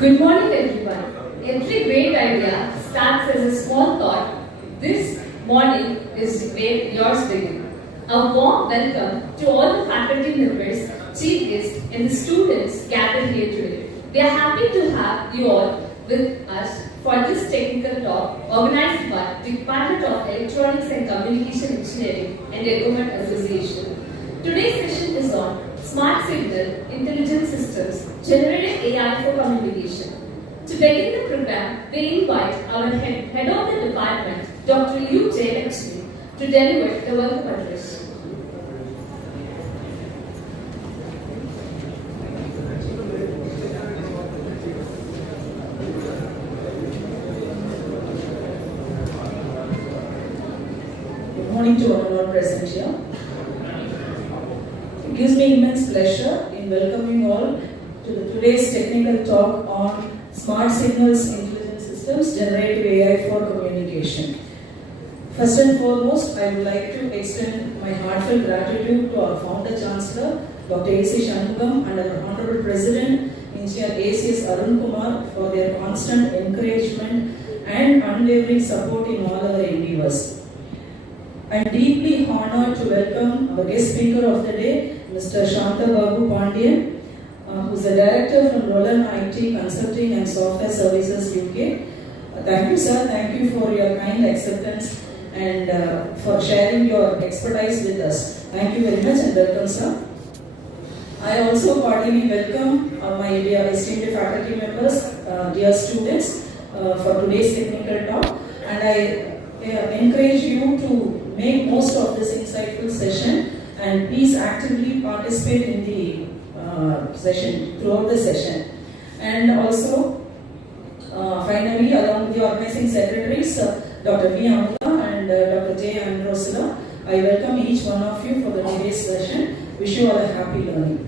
Good morning, everyone. Every great idea starts as a small thought. This morning is where yours begins. A warm welcome to all the faculty members, chief guests, and the students gathered here today. We are happy to have you all with us for this technical talk organized by the Department of Electronics and Communication Engineering and the Government Association. Today's session is on Smart Signal Intelligent Systems, Generative AI for Communication. To begin the program, we invite our head of the department, Dr. U. J. Lakshmi, to deliver the welcome address. Good morning to all present here. It gives me immense pleasure in welcoming all to today's technical talk on Smart Signals Intelligent Systems, Generative AI for Communication. First and foremost, I would like to extend my heartfelt gratitude to our Founder Chancellor, Dr. A.C. Shanmugam, and our Honorable President, Engineer A.C.S. Arun Kumar, for their constant encouragement and unwavering support in all our endeavors. I am deeply honored to welcome our guest speaker of the day, Mr. Shanta Babu Pandian, who is the Director from Roland IT Consulting and Software Services UK. Thank you, sir. Thank you for your kind acceptance and for sharing your expertise with us. Thank you very much and welcome, sir. I also cordially welcome my dear esteemed faculty members, dear students, for today's technical talk, and I encourage you to make most of this insightful session and please actively participate in the session, throughout the session. And also, finally, along with the organizing secretaries, Dr. V. Amula and Dr. J. Androsila, I welcome each one of you for the today's session. Wish you all a happy learning.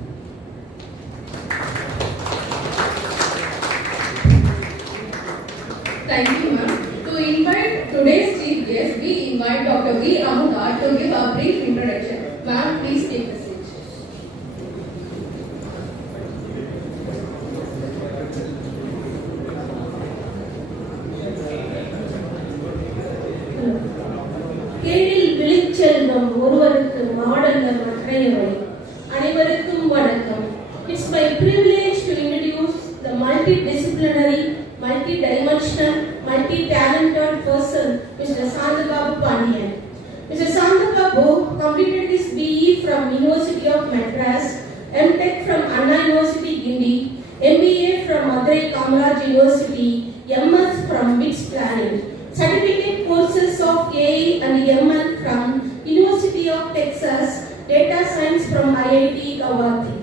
Thank you, ma'am. To invite today's chief guest, we invite Dr. V. Amula to give a brief introduction. Ma'am, please take the seat. கேடில் விழிச்செல்வம் ஒருவருக்கு மாடல்ல மற்றையவை அனைவருக்கும் வணக்கம். It's my privilege to introduce the multidisciplinary, multidimensional, multi-talented person, Mr. Shanta Babu Pandian. Mr. Shanta Babu completed his BE from University of Madras, MTech from Anna University Guindy, MBA from Madurai Kamaraj University, MS from MITS Planning. Certificate courses of AI and ML from University of Texas, Data Science from IIT Guwahati.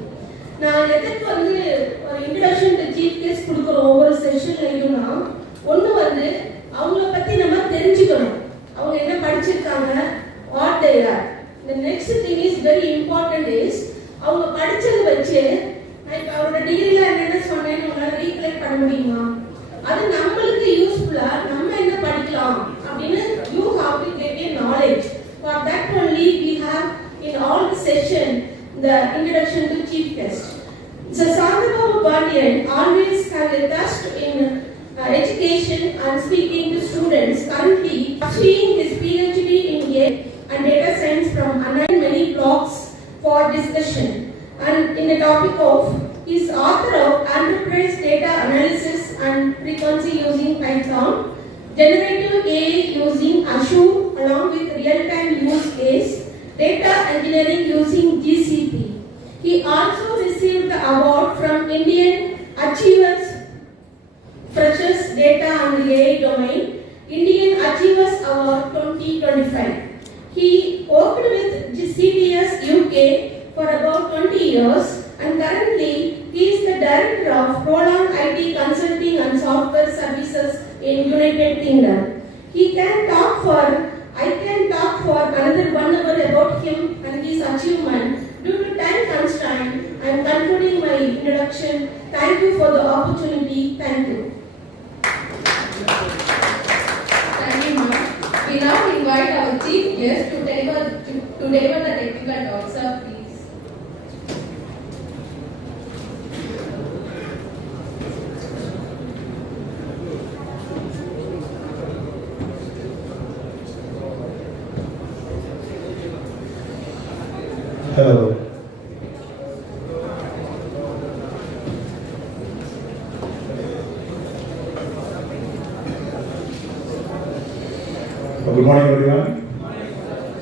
நான் எதுக்கு ஒரு introduction to chief guest கொடுக்குறோம் ஒவ்வொரு செஷன்லையும்னா ஒன்று அவங்கள பற்றி நம்ம தெரிஞ்சுக்கணும். அவங்க என்ன படிச்சிருக்காங்க, what they are. The next thing is very important is அவங்க படிச்சதை வச்சு நான் இப்போ அவரோட டிகிரியில் என்னென்ன சொன்னேன்னு உங்களால் ரீகலெக்ட் பண்ண முடியுமா, அது நம்மளுக்கு யூஸ்ஃபுல்லா நம்ம என்ன படிக்கலாம் அப்படின்னு you have to get a knowledge. For that only we have in all the session the introduction to chief guest. So Shanta Babu Pandian always have a trust in education and speaking to students. Currently pursuing his PhD in AI and data science from many blogs for discussion. And in the topic of he is author of Enterprise Data Analysis and Frequency using Python, Generative AI using Azure along with real-time use case, Data Engineering using GCP. He also received the award from Indian Achievers Freshers Data and AI Domain, Indian Achievers Award 2025. He worked with CBS UK for about 20 years and currently he is the director of Roland IT Consulting and Software Services in United Kingdom. I can talk for another 1 hour about him and his achievement. Due to time constraint, I am concluding my introduction. Thank you for the opportunity. Thank you. Thank you, ma'am. We now invite our chief guest to deliver the technical talk. Sir, please. Good morning, everyone.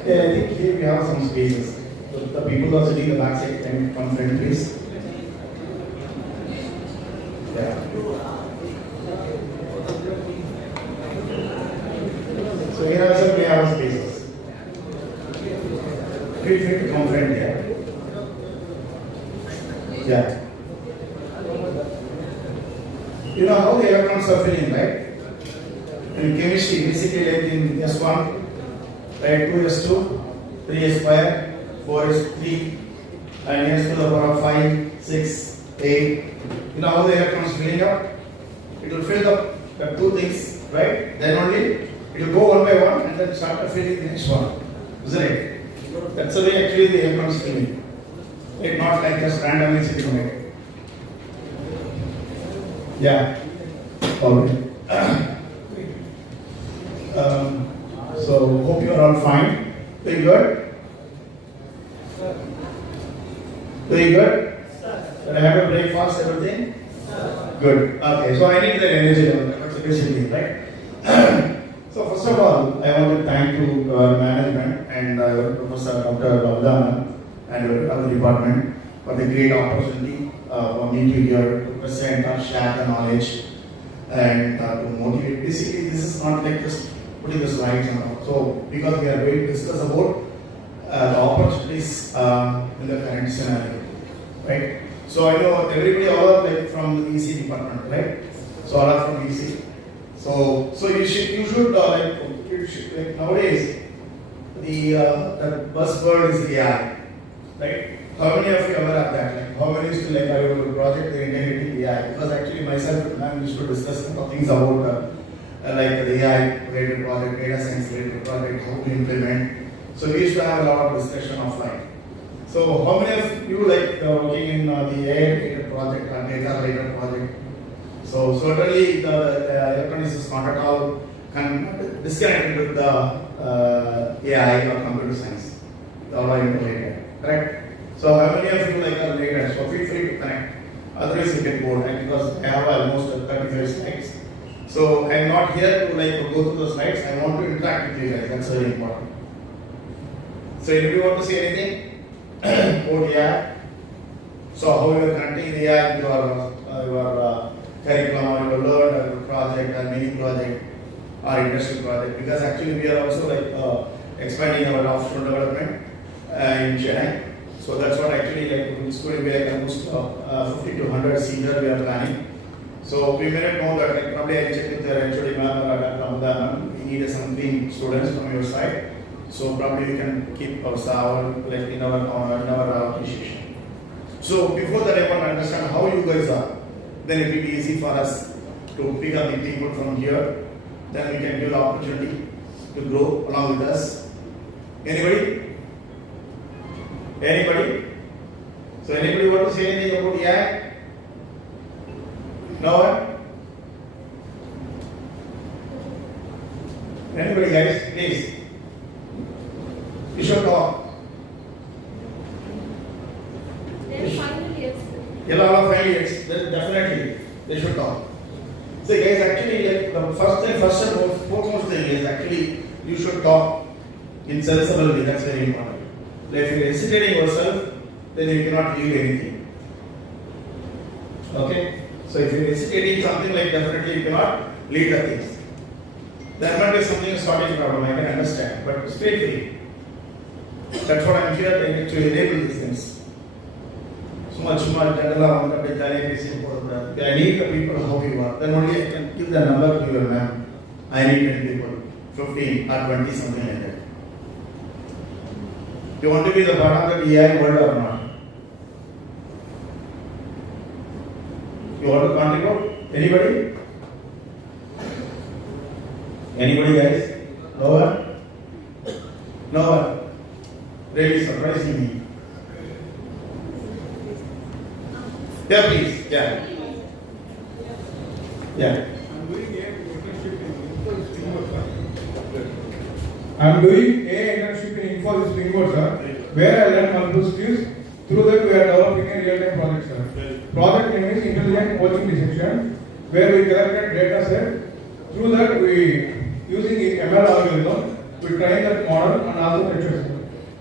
Yeah, I think here we have some spaces. So the people who are sitting in the back side can come front, please. Yeah. So here also we have spaces. Feel free to come front here. Yeah. You know how the electrons are filling, right? In chemistry, basically like in S1, right, 2s2, 3s square, 4s3, and s to the power of 5, 6, 8. You know how the electrons filling up? It will fill up the two things, right? Then only it will go one by one and then start filling the next one. Isn't it? That's the way actually the electrons filling. It's not like just randomly sitting on it. Yeah. Okay. So hope you are all fine. Doing good? Doing good? Did I have a breakfast, everything? Good. Okay, so I need that energy level. That's basically, right? So first of all, I want to thank to our management and Professor Dr. Bavdana and our department for the great opportunity for me to here to present or share the knowledge and to motivate. Basically, this is not like just putting the slides and all. So, because we are going to discuss about the opportunities in the current scenario, right? So, I know everybody all are like from the EC department, right? So, all are from EC. So you should like nowadays the buzzword is AI, right? How many of you ever have that? Like, how many used to like have a project the integrating AI? Because actually myself and I used to discuss things about like the AI related project, data science related project, how to implement. So we used to have a lot of discussion offline. So how many of you like working in the AI related project or data related project? So certainly the electronics is not at all disconnected with the AI or computer science. They all are interrelated, correct? So how many of you like are related? So feel free to connect. Otherwise you get bored, right? Because I have almost 35 slides. So I'm not here to like go through the slides. I want to interact with you guys. That's very important. So anybody want to say anything about AI? So how you are connecting AI to your curriculum or your learn or your project or mini project or industrial project? Because actually we are also like expanding our offshore development in Chennai. So that's what actually like it's going to be like almost 50 to 100 senior we are planning. So we may not know that like probably I check with the HOD ma'am or Dr. Ramadan, we need some green students from your side. So probably we can keep our like in our appreciation. So before that I want to understand how you guys are. Then it will be easy for us to pick up the people from here. Then we can give the opportunity to grow along with us. Anybody? Anybody? So anybody want to say anything about AI? No one? Anybody guys? Please. You should talk. Definitely they should talk. So guys, actually like the first and foremost thing is actually you should talk in sensible way. That's very important. Like if you're hesitating yourself, then you cannot lead anything. Okay? So if you're hesitating something, like definitely you cannot lead the things. There might be something a starting problem, I can understand, but stay free. That's what I'm here to enable these things. I need the people how you are. Then only I can give the number to your ma'am. I need 10 people, 15 or 20, something like that. You want to be the part of the AI world or not? You want to contribute? Anybody? Anybody guys? No one? No one? Really surprising me. Yeah, please. Yeah. Yeah. I'm doing a internship in Infosys Springboard, sir, where I learned multiple skills. Through that, we are developing a real-time project, sir. Project name is Intelligent Coaching Detection, where we collected data set. Through that, we using ML algorithm, we train that model and also features.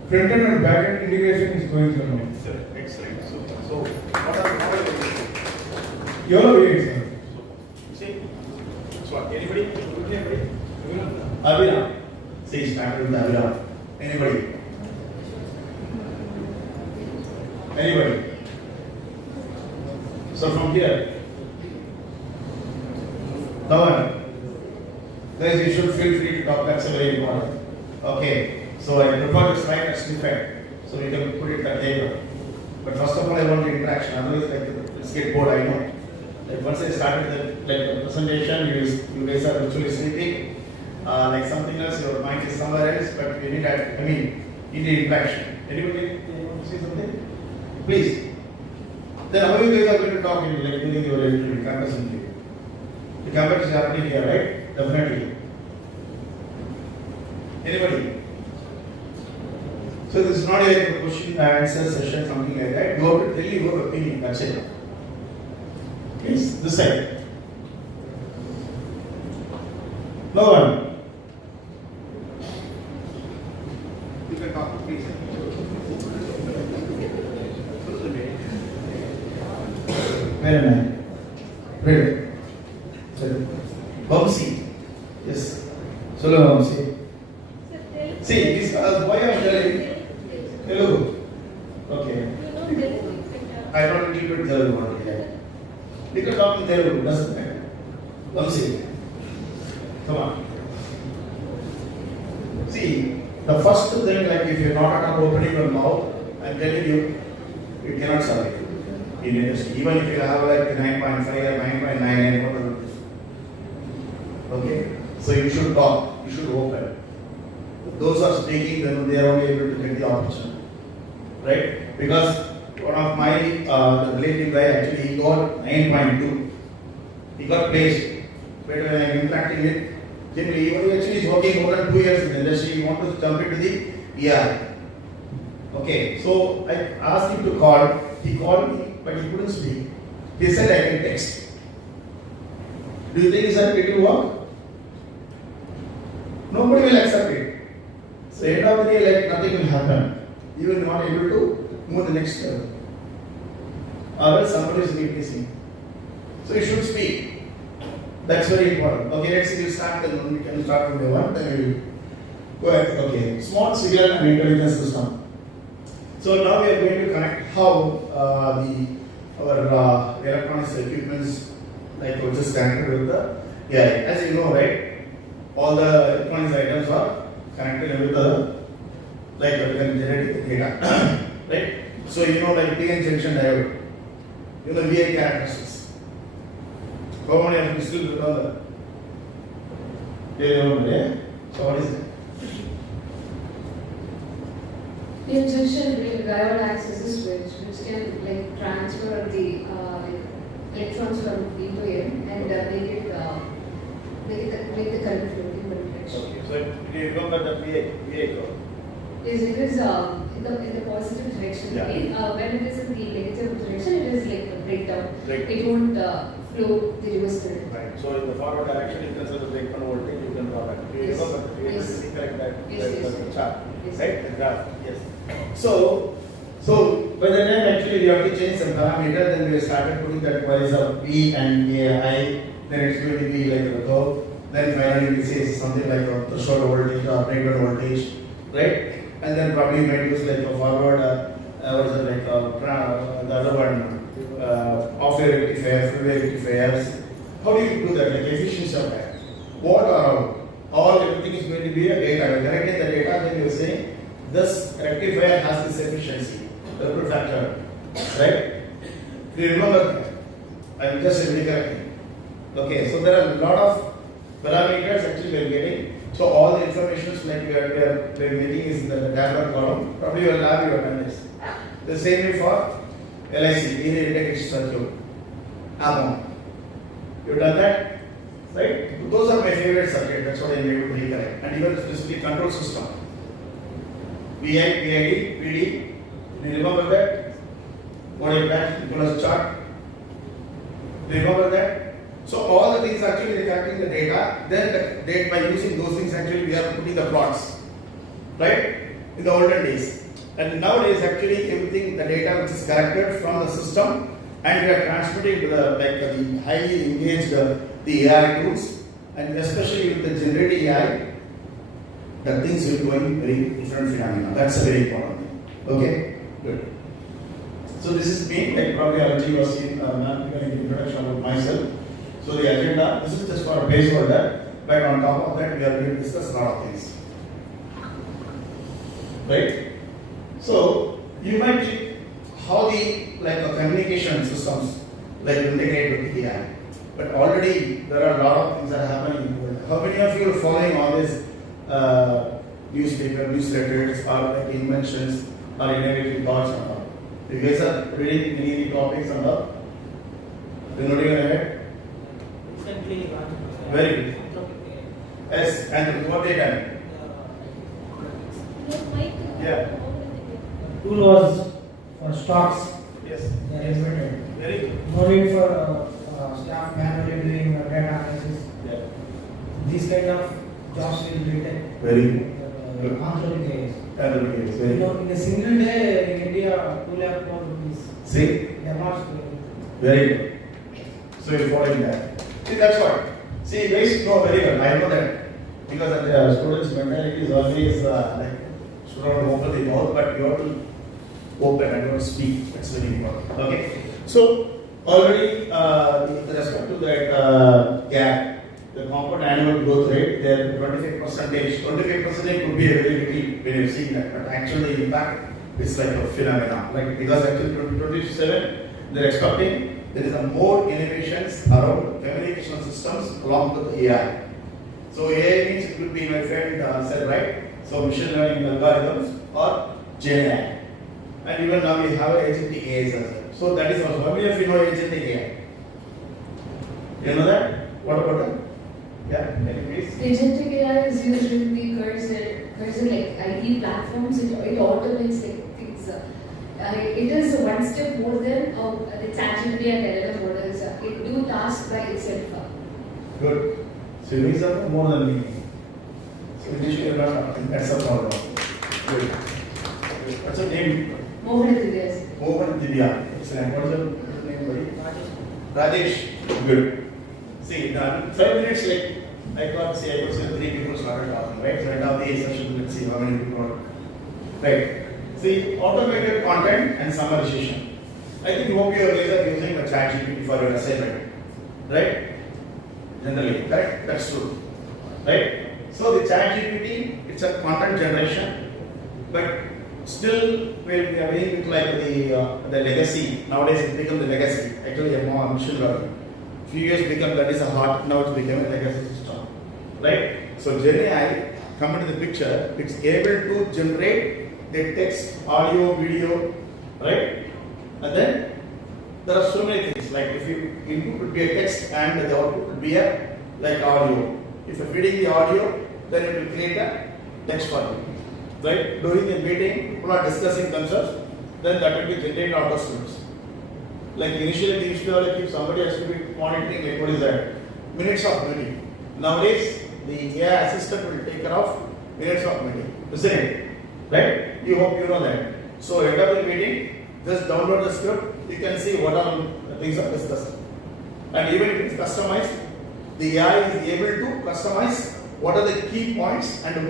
Front-end and back-end integration is going to now. Excellent. Super. So, what are the models? YOLO V8, sir. See? So, anybody? Abhinav. See, started with Abhinav. Anybody? Anybody? So, from here. Dhawan. Guys, you should feel free to talk. That's a very important. Okay. So, I prefer to slide as defect. So, you can put it at the table. But first of all, I want the interaction. Otherwise, like, let's get bored. I know. Like once I started the presentation, you guys are actually sleeping. Like something else, your mind is somewhere else. But you need that. You need interaction. Anybody want to say something? Please. Then how you guys are going to talk in like during your interview, campus interview? The campus is happening here, right? Definitely. Anybody? So this is not a question and answer session, something like that. You have to tell your opinion. That's it. Please, this side. No one. You can talk, please. Where am I? Ready. Vamsi. Yes. Solo Vamsi. See, this why I am telling. Hello. Okay. I don't little bit Telugu one here. You can talk in Telugu, doesn't matter. Vamsi. Come on. See, the first thing, like if you're not at all opening your mouth, I'm telling you, you cannot survive in industry. Even if you have like 9.5 or 9.99, okay? So you should talk, you should open. Those are speaking, then they are only able to get the opportunity. Right? Because one of my relative guy actually he got 9.2. He got placed. But when I'm interacting with him, he actually is working more than 2 years in the industry. He wants to jump into the ER. Okay, so I asked him to call. He called me, but he couldn't speak. He said I can text. Do you think it will work? Nobody will accept it. So end of the day, like nothing will happen. You will not able to move the next level. Or else somebody is witnessing. So you should speak. That's very important. Okay, let's see you start, then we can start from the one, then we will go ahead. Okay, smart signal and intelligence system. So now we are going to connect how our electronics equipments like which is connected with the AI. As you know, right, all the electronics items are connected with the like we can generate data, right? So you know like PN junction diode, you know VI characteristics. How many of you still remember? Do you remember? Yeah? So what is it? PN junction diode acts as a switch which can like transfer the electrons from P to N and make the current flow in one direction. Okay, so do you remember the VA code? Yes, it is in the positive direction. Yeah. When it is in the negative direction, it is like a breakdown. Right. It won't flow the reverse current. Right. So in the forward direction, you can set the breakdown voltage, you can draw that. Do you Yes. remember? Do you Yes. able to recollect that? Yes, yes. The chart, Yes. right? The graph. Yes. So by the time actually we have to change some parameter, then we started putting that values of V and I. Then it's going to be like a curve. Then finally we say something like a threshold voltage or breakdown voltage, right? And then probably you might use like a forward, what is it like the other one, off-air rectifier, full-air rectifiers. How do you do that? Like efficiency of that. What are all everything is going to be a data. You're collecting the data, then you're saying this rectifier has this efficiency, the ripple factor, right? Do you remember that? I'm just recollecting. Okay, so there are a lot of parameters actually we are getting. So all the information like we are making is in the diagram column. Probably you will have you have done this. The same way for LIC, linear integration circuit. Amount. You've done that? Right? Those are my favorite circuit, that's what I am able to recollect. And even specifically control system. VI, PID, PD. Do you remember that? What is that? Nicholas chart. Do you remember that? So all the things actually collecting the data, then by using those things actually we are putting the plots, right? In the olden days. And nowadays actually everything, the data which is collected from the system and we are transmitting to the highly engaged the AI tools, and especially with the generative AI, the things will go in very different phenomena. That's a very important thing. Okay, good. So this is me, like probably already you have seen an introduction about myself. So the agenda, this is just for a placeholder, but on top of that we are going to discuss a lot of things. Right? So you might think how the communication systems integrate with AI. But already there are a lot of things that are happening in the world. How many of you are following all these newsletters, or inventions, or innovative thoughts and all? You guys are reading any topics and all? You're nodding your head? Recently, Very good. Yes, and what they done? Yeah. tool was for stocks. Yes. They are invented. Very good. No need for staff manually doing data analysis. Yeah. These kind of jobs will be taken. Very good. Good. Answer in days. And the videos, very You know, good. in a single day in India, 2 lakh crore rupees. See? They are not doing. Very good. So you're following that. See, that's what. See, guys know very well. I know that. Because the student's mentality is always student open the mouth, but you have to open and don't speak. That's very important. Okay. So already with respect to that gap, the compound annual growth rate, there 25%. 25% could be a very little when you see that, but actually the impact is like a phenomenon. Like because actually 2027 they're expecting there is a more innovations around communication systems along with AI. So AI means it could be my friend said right. So machine learning algorithms or GenAI. And even now we have agentic AI as well. So that is also, how many of you know agentic AI? You know that? What about that? Yeah, can you please? Agentic AI is used in the cursor like IT platforms. It automates like things. It is one step more than the ChatGPT and LLM models. It do tasks by itself. Good. So you know something more than me. So initially you're not, that's a problem. Good. What's your name? Mohan Divyas. Mohan Divya. Excellent. What is your name, buddy? Rajesh. Good. See, 5 minutes I could say 3 people started talking, right? So end of the session, let's see how many people are. Right. See, automated content and summarization. I think hope you guys are using a ChatGPT for your assignment, right? Generally, correct? That's true, right? So the ChatGPT, it's a content generation, but still we are very like the legacy. Nowadays it's become the legacy. Actually, a more machine learning. Few years become that is a hard. Now it's become a legacy system, right? So GenAI come into the picture. It's able to generate the text, audio, video, right? And then there are so many things. Like if you input would be a text and the output would be a audio. If you're feeding the audio, then it will create a text for you. Right? During the meeting, people are discussing themselves, then that will be generated out of scripts. Like initially, they used to have if somebody has to be monitoring, like what is that? Minutes of meeting. Nowadays, the AI assistant will take care of minutes of meeting. Isn't it? Right? You hope you know that. So end of the meeting, just download the script. You can see what all the things are discussed. And even if it's customized, the AI is able to customize what are the key points and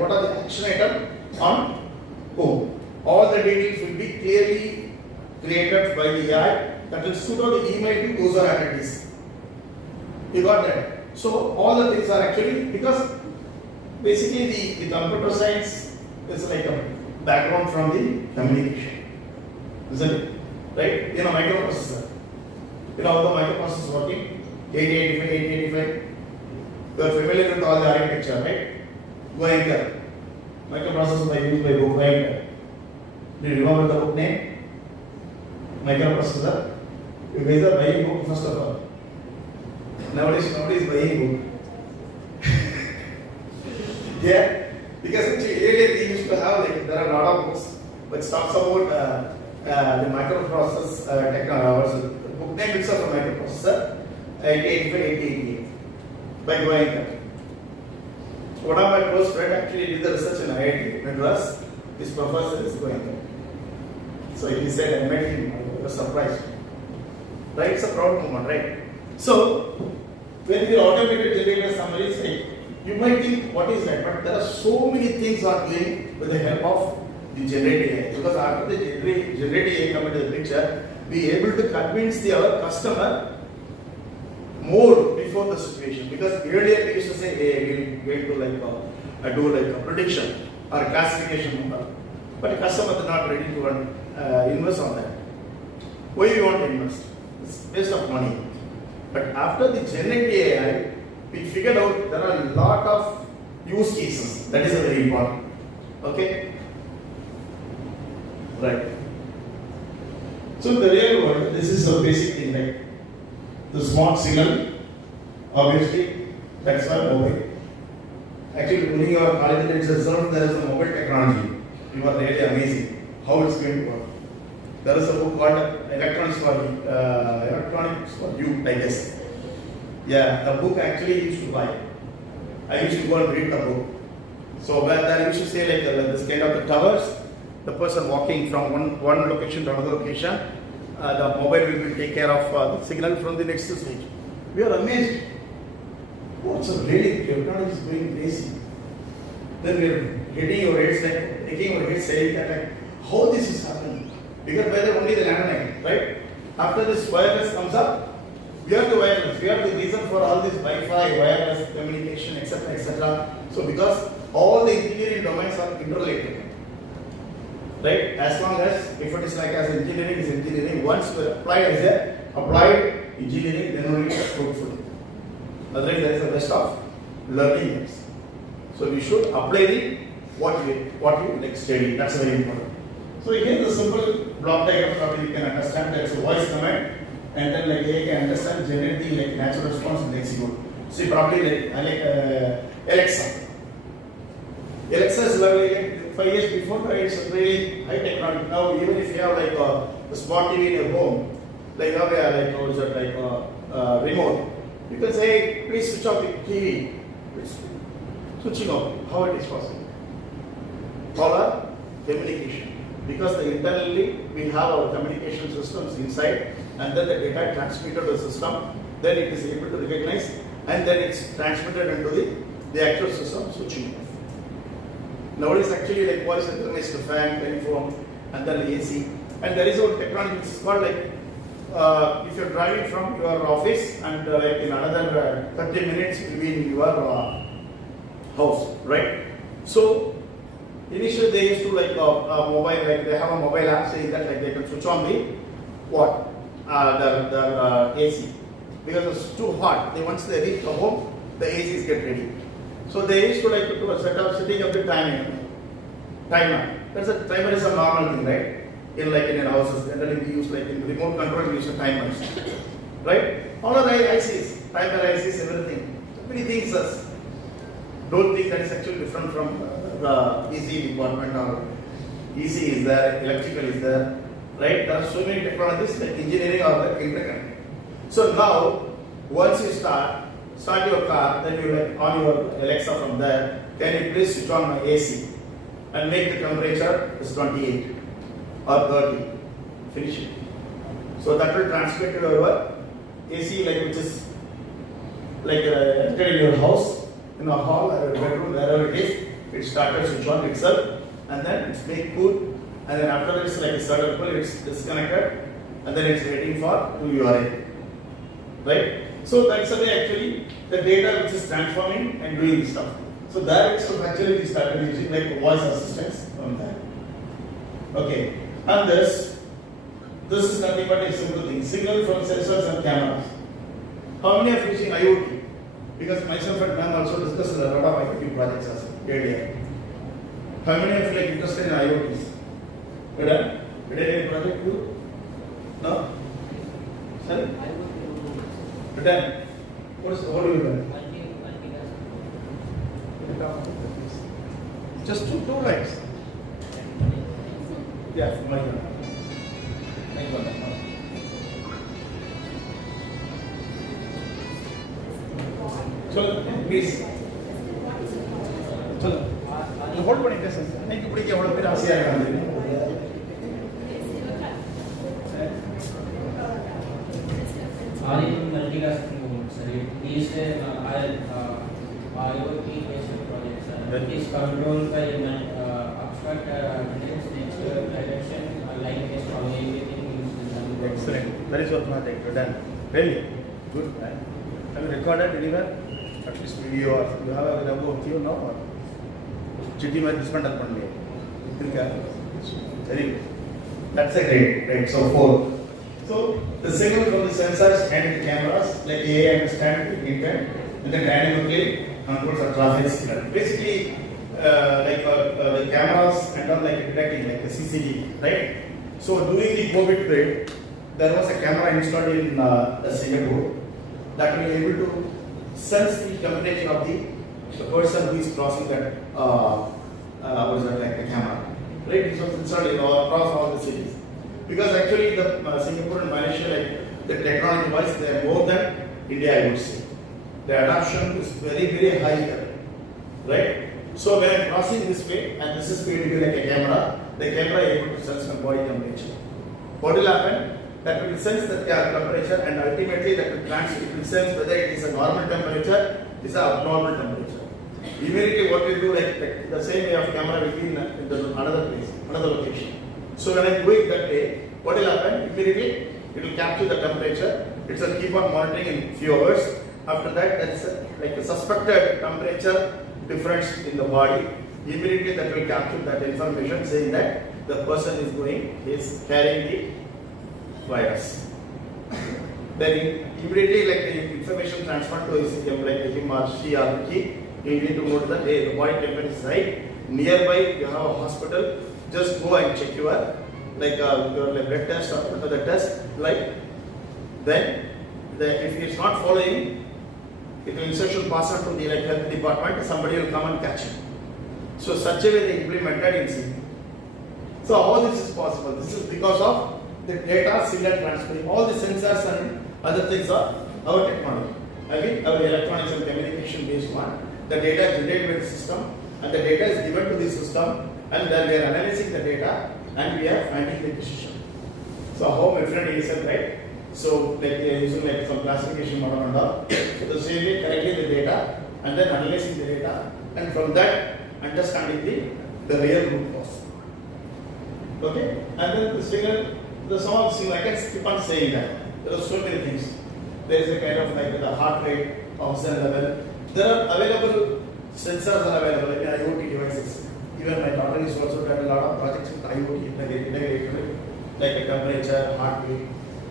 what are the action items on whom. All the details will be clearly created by the AI that will suit out the email to user entities. You got that? So all the things are actually because basically the computer science is like a background from the communication. Isn't it? Right? You know microprocessor. You know how the microprocessor is working? 8085. You are familiar with all the architecture, right? Go enter. Microprocessor by used by book. Go enter. Do you remember the book name? Microprocessor. You guys are buying book first of all. Nowadays nobody is buying book. Yeah, because actually earlier they used to have there are a lot of books, but talks about the microprocessor technology. The book name itself a microprocessor. 85, 88 by going that. One of my close friend actually did the research in IIT Madras. This professor is going there. So he said, I met him, I was surprised. Right? It's a proud moment, right? So, when the automated generator summary say, you might think, what is that? But there are so many things are doing with the help of the generative AI. Because after the generative AI come into the picture, we are able to convince our customer more before the situation. Because earlier we used to say, hey, we'll do like a prediction or a classification model. But the customer is not ready to invest on that. Why you want to invest? It's waste of money. But after the generative AI, we figured out there are a lot of use cases. That is very important. Okay? Right. So in the real world, this is a basic thing, like the smart signal, obviously, that's why mobile. Actually, during your college itself, there is a mobile technology. You are really amazing how it's going to work. There is a book called Electronics for You, I guess. Yeah, the book actually I used to buy. I used to go and read the book. So where there used to say like this kind of the towers, the person walking from one location to another location, the mobile will take care of the signal from the next stage. We are amazed. What's a really technology is going crazy. Then we are hitting our heads, like taking our heads, saying that like, how this is happening. Because by the only the landline, right? After this wireless comes up, we are the wireless. We are the reason for all this Wi-Fi, wireless communication, etc., etc. So because all the engineering domains are interrelated, right? As long as if it is like as engineering is engineering, once we apply as a applied engineering, then only it is fruitful. Otherwise, there is a waste of learning. So we should apply the what you like study. That's very important. So here the simple block diagram probably you can understand. There is a voice command, and then like you can understand generate the like natural response and execute. See probably like Alexa. Alexa is lovely. Like 5 years before, it's a really high technology. Now even if you have like a smart TV in your home, like how we are like remote, you can say please switch off the TV. It's switching off. How it is possible? All are communication. Because internally we have our communication systems inside, and then the data transmitted to the system, then it is able to recognize, and then it's transmitted into the actual system switching off. Nowadays actually like voice recognized to fan, telephone, and then AC. And there is a technology which is called like if you're driving from your office and like in another 30 minutes you'll be in your house, right? So initially they used to like mobile, like they have a mobile app saying that like they can switch on the what? The AC. Because it's too hot. Once they reach the home, the ACs get ready. So they used to like to do a setting up the timer. That's a timer is a normal thing, right? In houses, generally we use like in remote control we use timers, right? All of the ICs, timer ICs, everything. So many things. Don't think that is actually different from the EC department or EC is there, electrical is there, right? There are so many technologies like engineering or like interconnect. So now, once you start your car, then you like on your Alexa from there, can you please switch on my AC and make the temperature is 28 or 30, finish it. So that will transmit to your AC like which is like entered in your house, in a hall or a bedroom, wherever it is, it started switch on itself, and then it's made cool, and then after it's like a certain pull, it's disconnected, and then it's waiting for to URL, right? So that's the way actually the data which is transforming and doing this stuff. So there itself actually we started using like voice assistance from that. Okay, and this is nothing but a simple thing: signal from sensors and cameras. How many are using IoT? Because myself and ma'am also discussed a lot of IoT projects as earlier. How many of you like interested in IoTs? Did I any project do? No? Sorry? Done. What have you done? Just two lines. Yeah, my one. please. Hold பண்ணி பேசுங்க sir. எனக்கு பிடிக்க எவ்வளோ பேர் ஆசையாக இருக்காங்க. Multitasking mode, sir. It is IoT-based project, sir. It is controlled by abstract intelligence, nature, direction, line-based following everything. Excellent. That is what Matic. Done. Really good. Have you recorded anywhere? At least video or you have a video of you now? Chitty mein disband up on very good. That's a great. So 4. So the signal from the sensors and the cameras, like AI understand the intent, and then dynamically controls the traffic signal. Basically, the cameras and all like detecting, like the CCTV, right? So during the COVID period, there was a camera installed in Singapore that will be able to sense the temperature of the person who is crossing that like the camera, right? It was installed across all the cities. Because actually the Singapore and Malaysia, like the technology wise, they are more than India, I would say. The adoption is very high here, right? So when I'm crossing this way, and this is going to be like a camera, the camera is able to sense my body temperature. What will happen? That will sense the temperature, and ultimately that will it will sense whether it is a normal temperature, it is an abnormal temperature. Immediately what we do, like the same way of camera will be in another place, another location. So when I'm going that way, what will happen? Immediately it will capture the temperature. It will keep on monitoring in few hours. After that, there is like a suspected temperature difference in the body. Immediately that will capture that information, saying that the person is carrying the virus. Then immediately, like the information transferred to like him or she or he, you need to know that hey, the body temperature is high. Nearby, you have a hospital. Just go and check your blood test or another test. Like then, if it's not following, it will instruction pass on to the health department. Somebody will come and catch you. So such a way they implemented in Singapore. So how this is possible? This is because of the data signal transfer. All the sensors and other things are our technology. Again, our electronics and communication based one. The data is generated by the system, and the data is given to the system. And then we are analyzing the data and we are finding the decision. So how my friend he said, right? So like they are using like some classification model and all. So the same way collecting the data and then analyzing the data, and from that understanding the real root cause. Okay? And then the signal, the small signal, I can keep on saying that. There are so many things. There is a kind of like the heart rate, oxygen level. There are available sensors are available in IoT devices. Even my daughter is also done a lot of projects with IoT integrated, like a temperature, heartbeat.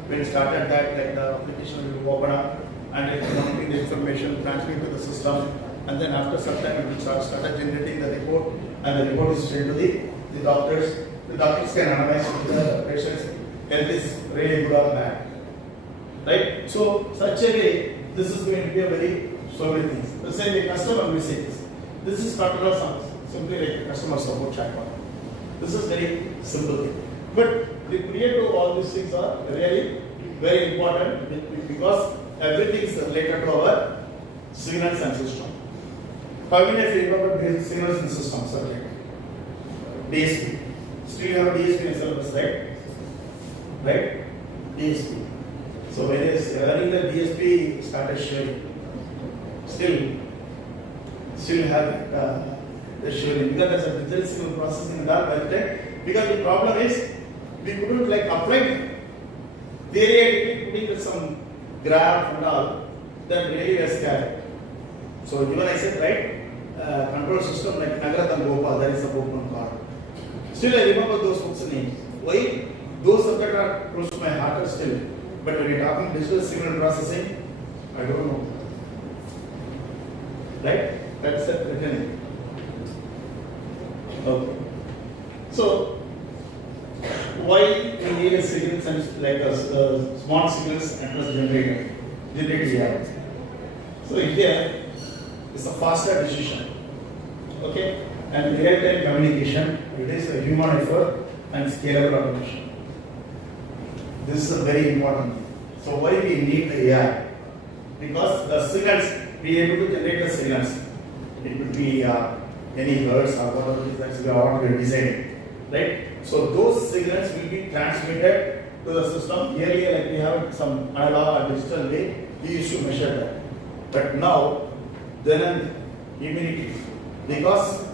When it started that, like the application will open up and it will monitoring the information, transmit to the system, and then after some time it will start generating the report, and the report is sent to the doctors. The doctors can analyze the patient's health is really good or bad, right? So such a way, this is going to be a so many things. The same way customer messages. This is control of simply like a customer support chatbot. This is very simple thing. But the create to all these things are really very important because everything is related to our signals and system. How many of you remember the signals and systems? Okay. DSP. Still you have DSP in syllabus, right? Right? DSP. So when is running the DSP started showing, still have the showing because there's a digital signal processing and all by the time, because the problem is we couldn't like apply variability putting with some graph and all, then really was scared. So even I said right, control system like Nagarat and Gopal, that is a book one called. Still I remember those books' names. Why? Those subjects are close to my heart still. But when you're talking digital signal processing, I don't know. Right? That's the written. Okay. So why we need a signal sense like smart signals and plus generated AI? So here is a faster decision. Okay? And real-time communication, it is a human effort and scalable automation. This is a very important thing. So why we need the AI? Because the signals, be able to generate the signals. It could be any hertz or whatever it is that we are designing, right? So those signals will be transmitted to the system. Earlier, like we have some analog or digital way, we used to measure that. But now, then immediately, because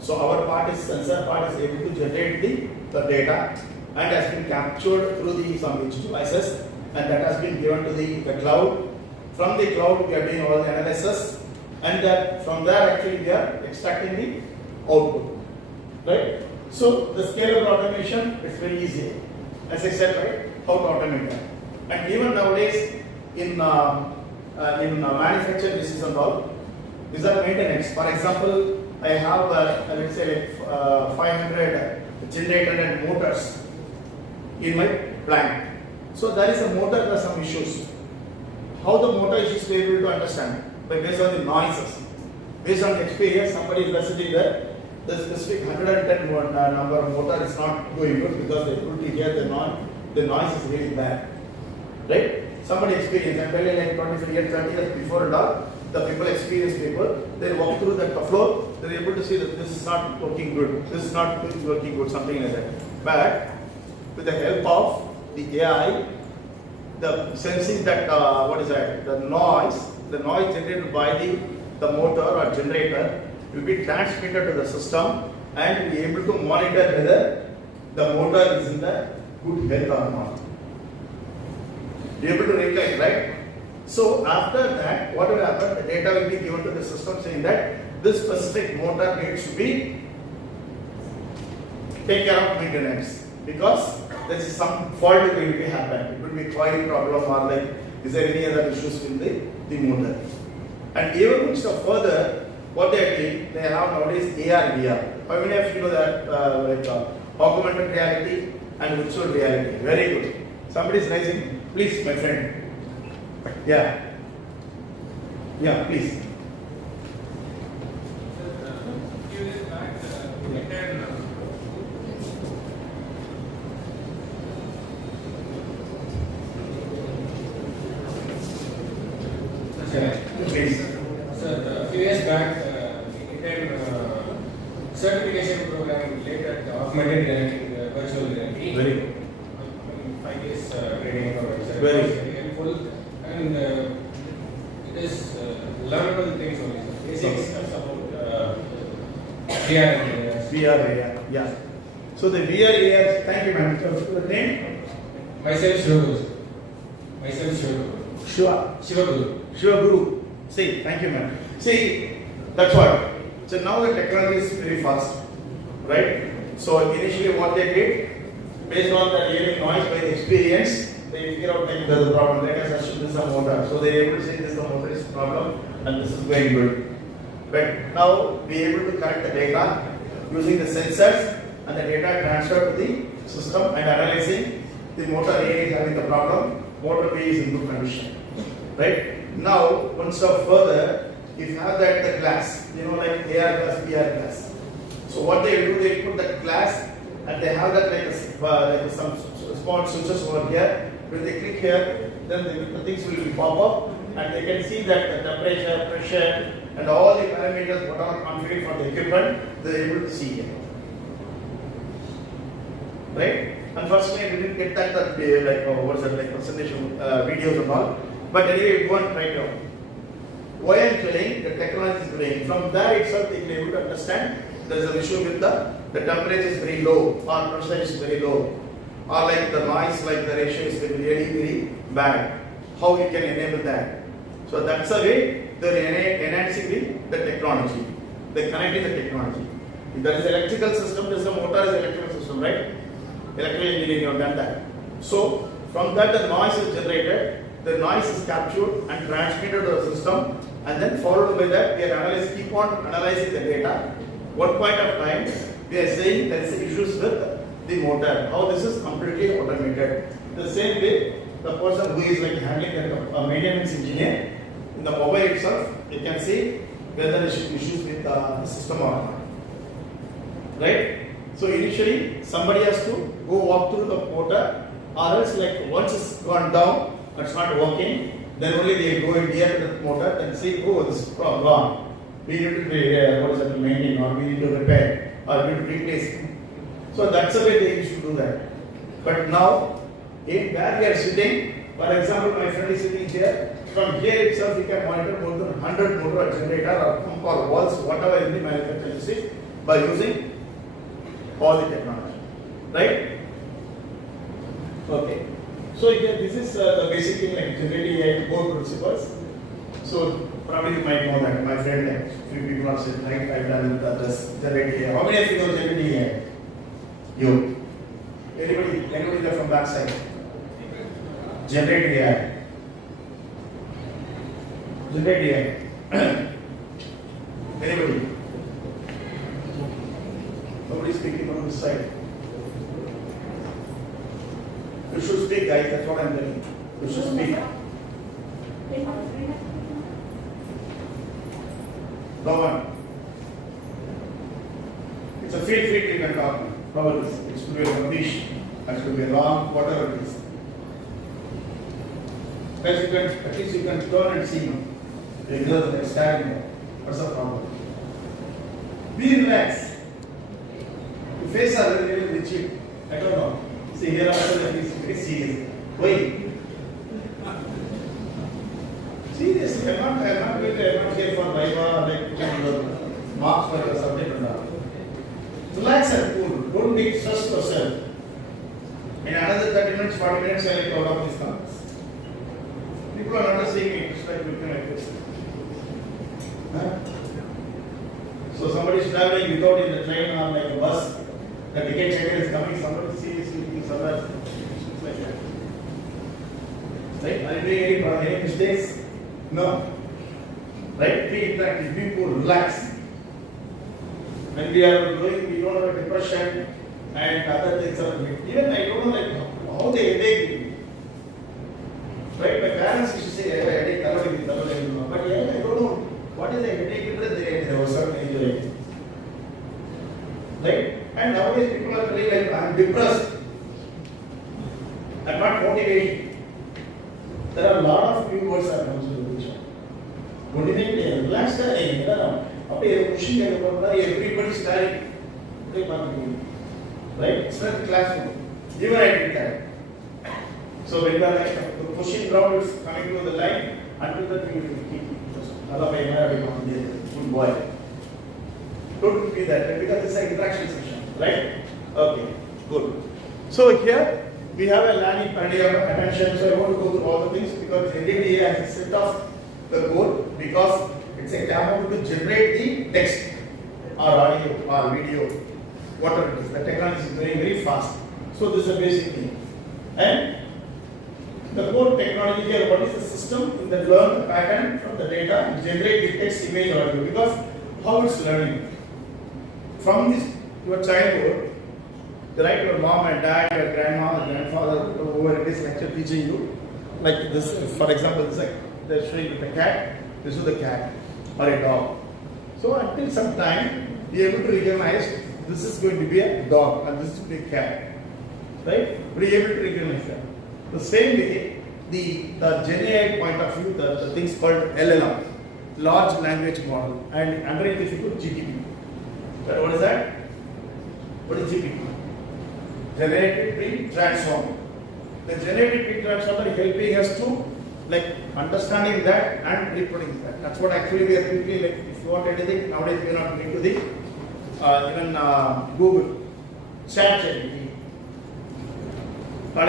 so our part is sensor part is able to generate the data and has been captured through the some edge devices, and that has been given to the cloud. From the cloud, we are doing all the analysis, and that from there actually we are extracting the output, right? So the scalable automation is very easy. As I said, right, how to automate that. And even nowadays in manufacturing business and all, these are maintenance. For example, I have let's say 500 generator and motors in my plant. So there is a motor, there are some issues. How the motor is able to understand? Based on the noises. Based on the experience, somebody is visiting there. The specific 110 number of motor is not going good because they able to hear the noise is really bad. Right? Somebody experienced, I'm telling like 25 years, 30 years before and all, the people, experienced people, they walk through the floor, they're able to see that this is not working good, this is not working good, something like that. But with the help of the AI, the sensing that, the noise generated by the motor or generator will be transmitted to the system and be able to monitor whether the motor is in the good health or not. Be able to recollect, right? So after that, what will happen? The data will be given to the system saying that this specific motor needs to be take care of maintenance because there is some fault going to happen. It will be coil problem or like is there any other issues with the motor? And even one step further, what they are doing, they have nowadays AR, VR. How many of you know that augmented reality and virtual reality? Very good. Somebody is raising, please, my friend. Yeah. Yeah, please. Please. Sir, a few years back, we did certification program related to augmented reality, virtual reality. Very good. 5 years training program. Sir. Very It was very helpful, and it is learnable things only. Sir. Basic stuff about VR and VR, AR, yeah. So the VR, AR, thank you, ma'am. So the name? Myself, Shivaguru. Myself, Shivaguru. Shivaguru. Shiva Guru. See, thank you, ma'am. See, that's what. So now the technology is very fast, right? So initially, what they did, based on the hearing noise by the experience, they figure out like there's a problem. Let us assume this is a motor. So they are able to say this is a motor is a problem and this is going good. But now we are able to collect the data using the sensors and the data transferred to the system and analyzing the motor A is having the problem, motor B is in good condition, right? Now, one step further, if you have that the glass, you know, like AR glass, VR glass. So what they do, they put that glass and they have that like some small switches over here. When they click here, then the things will pop up and they can see that the temperature, pressure, and all the parameters what are configured for the equipment, they are able to see it. Right? Unfortunately, we didn't get that what's that like presentation videos and all. But anyway, go and try it out. Why I am telling the technology is growing. From there itself, they will be able to understand there is an issue with the temperature is very low or pressure is very low. Or like the noise, like the ratio is really very bad. How you can enable that? So that's a way they're enhancing the technology. They're connecting the technology. If there is electrical system, there is a motor is electrical system, right? Electrical engineering, you have done that. So from that the noise is generated, the noise is captured and transmitted to the system, and then followed by that we are keep on analyzing the data. One point of time we are saying there is issues with the motor. How this is completely automated. The same way the person who is like handling a maintenance engineer in the mobile itself, you can see whether there is issues with the system or not. Right? So initially somebody has to go walk through the motor, or else like once it's gone down, it's not working, Then only they go in near the motor and see, oh, this is gone. We need to maintain, or we need to repair, or we need to replace. So that's the way they used to do that. But now, in where we are sitting, for example, my friend is sitting here. From here itself, we can monitor more than 100 motor generator or pump or valves, whatever in the manufacturing is, by using all the technology. Right? Okay. So here, this is the basic thing like generating AI core principles. So probably you might know that my friend, like few people are saying, like I've done this generating AI. How many of you know generating AI? You. Anybody there from that side? Generating AI. Generating AI. Anybody? Nobody speaking from this side. You should speak, guys. That's what I'm telling you. You should speak. No one. It's a field you can talk. Probably it should be a rubbish. It should be a long, whatever it is. At least you can turn and see. Regular than standing there. What's the problem? Be relaxed. Your face are really cheap. I don't know. See here also that is very serious. Why? Seriously, I'm not here for Viva, like marks for your subject and all. Relax and cool. Don't be stressed yourself. In another 30 minutes, 40 minutes, I will out of these comments. People are not seeing me. It's like looking like this. Huh? So somebody is traveling without in the train or like a bus. The ticket checker is coming. Somebody sees you somewhere. It's like that. Right? Are you doing any mistakes? No. Right? Be interactive. Be cool. Relax. When we are going, we don't have a depression and other things are even I don't know like how they headache. Right? My parents used to say headache, but yeah, I don't know what is a headache. There was certain injury. Right? And nowadays people are telling like I am depressed. I am not motivated. There are a lot of new words that comes to the picture. Motivated, relaxed, everybody's dying. Right? It's not the classroom. Even I did that. So when the pushing ground is coming to the line, until that we will keep. Good boy. Don't be that because it's an interaction session, right? Okay, good. So here we have a learning paradigm of attention. So I want to go through all the things because NDTA has a set of the code because it's a camera to generate the text or audio or video, whatever it is. The technology is going very fast. So this is a basic thing. And the core technology here, what is the system that learn the pattern from the data and generate the text, image, audio? Because how it's learning. From this your childhood, right? Your mom and dad, your grandma, or grandfather, whoever it is, lecture teaching you. Like this, for example, this like they're showing with a cat. This is the cat or a dog. So until some time, be able to recognize this is going to be a dog and this is going to be a cat, right? Be able to recognize that. The same way, the GenAI point of view, the things called LLM, large language model, and underneath if you put GTP. What is that? What is GTP? Generative pre-transform. The generative pre-transformer is helping us to like understanding that and reproducing that. That's what actually we are quickly like. If you want anything nowadays, we are not going to the even Google, ChatGPT. People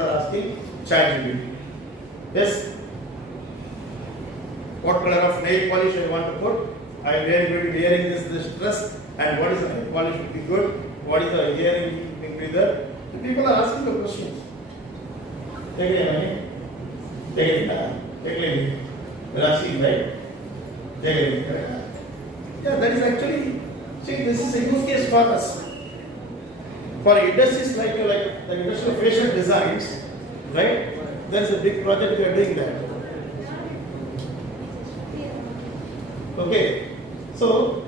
are asking ChatGPT. Yes. What color of nail polish I want to put? I am going to be wearing this dress, and what is the nail polish would be good? What is the earring thing be there? The people are asking the questions. Take it. They're asking, right? Yeah, that is actually, see, this is a use case for us. For industries like the industrial facial designs, right? There is a big project we are doing that. Okay, so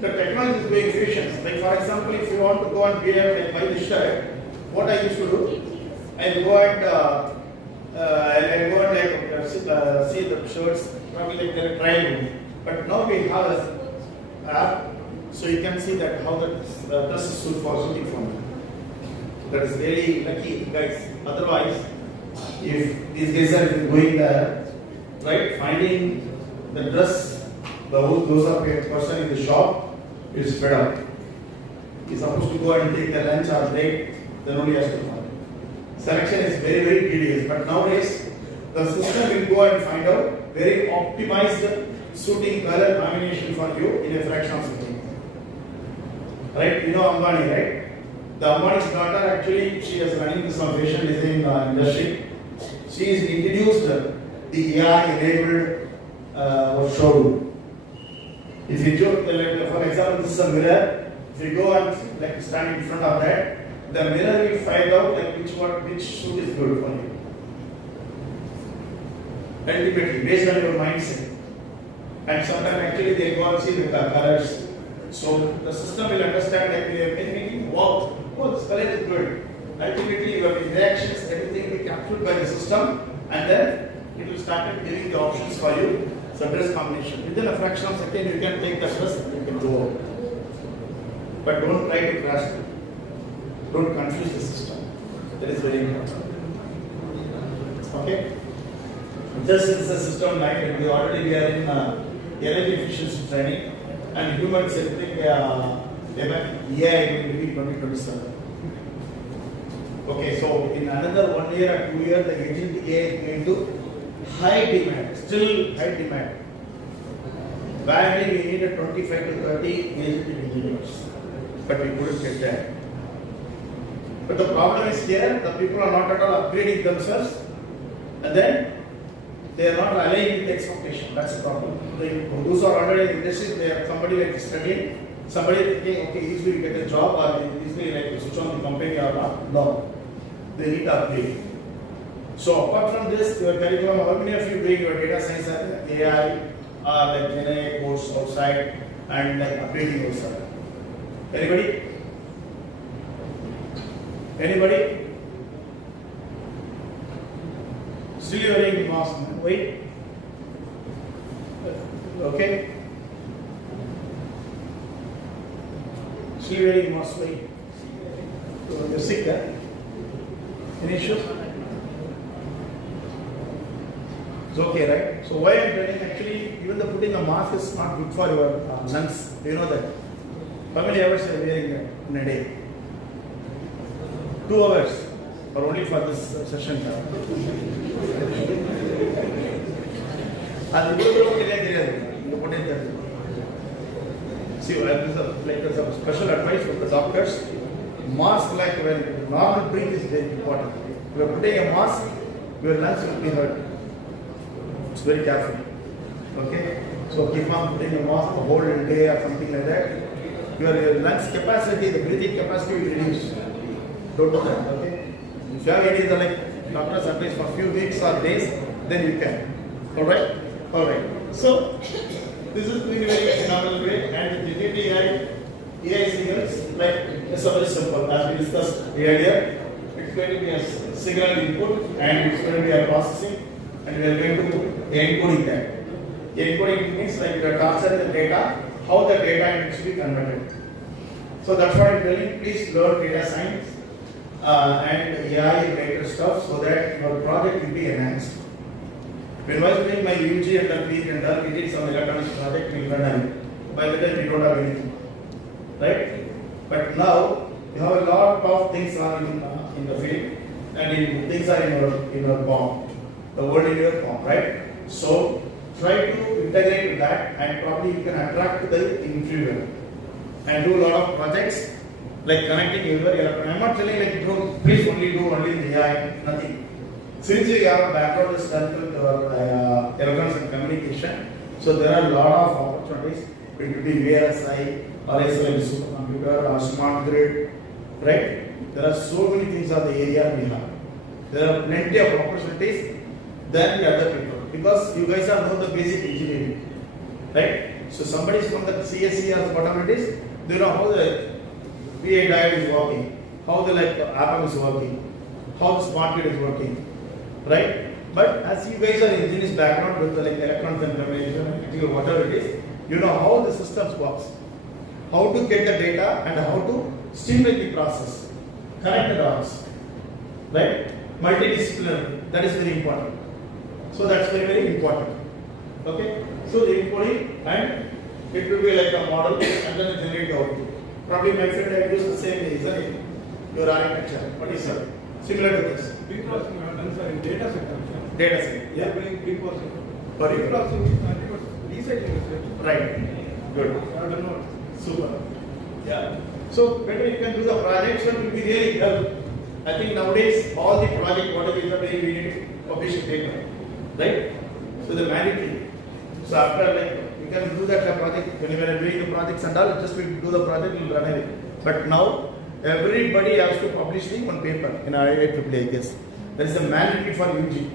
the technology is going efficient. Like for example, if you want to go and wear like buy this shirt, what I used to do, I go and I'll go and see the shirts, probably like the trial room. But now we have a app, so you can see that how the dress is suiting for me. That is really lucky, guys. Otherwise, if these guys are going there, right, finding the dress, those are a person in the shop is fed up. He's supposed to go and take the lunch or break, then only has to find. Selection is very, very tedious, but nowadays the system will go and find out very optimized suiting color combination for you in a fraction of a second. Right? You know Ambani, right? The Ambani's daughter actually, she is running this fashion design industry. She is introduced the AI-enabled showroom. If you do, like, for example, this is a mirror. If you go and like stand in front of that, the mirror will find out like which suit is good for you. Ultimately, based on your mindset. And sometimes actually they go and see the colors. So the system will understand that we are thinking, wow, oh, this color is good. Ultimately, your reactions, everything will be captured by the system, and then it will start giving the options for you. So dress combination. Within a fraction of a second, you can take the dress and you can go out. But don't try to crash it. Don't confuse the system. That is very important. Okay? This is the system like we already are in energy efficiency training and human centric AI will be 2027. Okay, so in another 1 year or 2 years, the agent AI is going to high demand, still high demand. Badly, we needed 25 to 30 agent engineers, but we couldn't get that. But the problem is here, the people are not at all upgrading themselves, and then they are not aligning with the expectation. That's the problem. Those are already in the industry, they have somebody like studying, somebody thinking, okay, easily get a job or easily like to switch on the company or not. No. They need to upgrade. So apart from this, your curriculum, how many of you doing your data science and AI or like GenAI course outside and like upgrading outside? Anybody? Anybody? Still you are wearing mask. Wait. Okay. Still wearing mask. Wait. You're sick, huh? Any issues? It's okay, right? So why I'm telling actually, even the putting a mask is not good for your lungs. Do you know that? How many hours are you wearing that in a day? 2 hours. Or only for this session. See, there's a special advice from the doctors. Mask, like when normal breathing is very important. If you are putting a mask, your lungs will be hurt. It's very careful. Okay? So keep on putting a mask the whole day or something like that. Your lungs capacity, the breathing capacity will reduce. Don't do that. Okay? If you have any like doctor's advice for a few weeks or days, then you can. Alright? Alright. So this is doing a very normal way, and the generative AI signals, like it's very simple. As we discussed earlier, it's going to be a signal input and it's going to be a processing, and we are going to encoding that. Encoding means like you are transferring the data, how the data needs to be converted. So that's what I'm telling. Please learn data science and AI related stuff so that your project will be enhanced. When I was doing my UG and then we did some electronics project, we were done. By the time we don't have anything, right? But now you have a lot of things are in the field, and things are in your palm, the world in your palm, right? So try to integrate with that, and probably you can attract the interviewer and do a lot of projects like connecting your electronics. I'm not telling like please only do only the AI, nothing. Since you have a background is done with electronics and communication, so there are a lot of opportunities. It could be VLSI, or SLM supercomputer, or smart grid, right? There are so many things on the area we have. There are plenty of opportunities than the other people, because you guys are know the basic engineering, right? So somebody is from the CSE or whatever it is, they know how the VA diode is working, how the like atom is working, how the smart grid is working. right? But as you guys are engineers background with like electronics and communication, or whatever it is, you know how the systems works, how to get the data and how to stimulate the process, connect the dots, right? Multidisciplinary, that is very important. So that's very, very important. Okay? So the encoding and it will be like a model and then generate the output. Probably my friend I use the same way, isn't it? Your architecture. What is it? Similar to this. Pre-processing we have done, sir, in data center. Data set. Yeah, doing pre-processing. For you. Pre-processing is nothing but recycling, sir. Right. Good. I don't know. Super. Yeah. So better you can do the projects that will be really help. I think nowadays all the project whatever is doing we need to publish a paper. Right? So the mandatory. So after like you can do that project when you are doing the projects and all, just we do the project and run away. But now everybody has to publish the one paper in IIEEE, I guess. That is a mandatory for UG.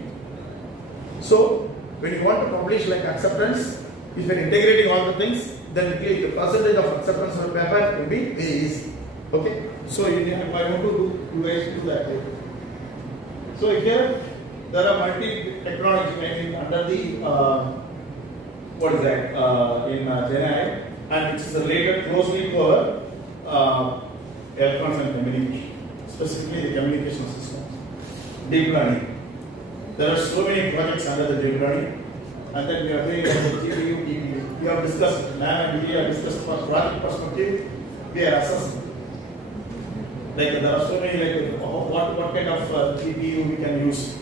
So when you want to publish like acceptance, if you are integrating all the things, then the percentage of acceptance on paper will be very easy. Okay? So I want to do you guys do that. So here there are multi technology making under the what is that in Generative, and which is related closely to our electronics and communication, specifically the communication systems. Deep learning. There are so many projects under the deep learning, and then we are doing the GPU, DPU. We have discussed, NAM and DPU have discussed from project perspective, we are assessing. Like there are so many, like what kind of GPU we can use.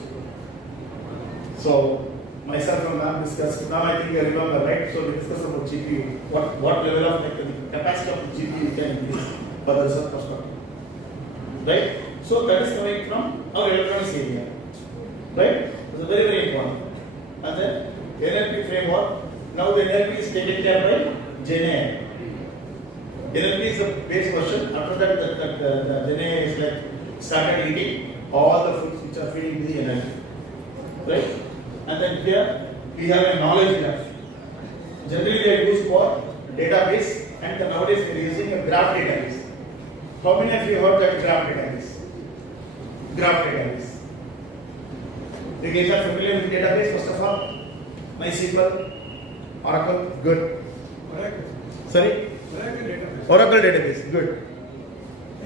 So myself and ma'am discussed. Now I think you remember, right? So we discussed about GPU. What level of like the capacity of the GPU can increase for the research perspective, right? So that is coming from our electronics area, right? It's very, very important. And then NLP framework. Now the NLP is taken care by Generative. NLP is the base version. After that, the Generative is like started eating all the foods which are feeding to the NLP, right? And then here we have a knowledge graph. Generally they are used for database, and nowadays we are using a graph database. How many of you heard that graph database? Graph database. You guys are familiar with database first of all? MySQL, Oracle, good. Oracle. Sorry? Oracle database. Oracle database, good.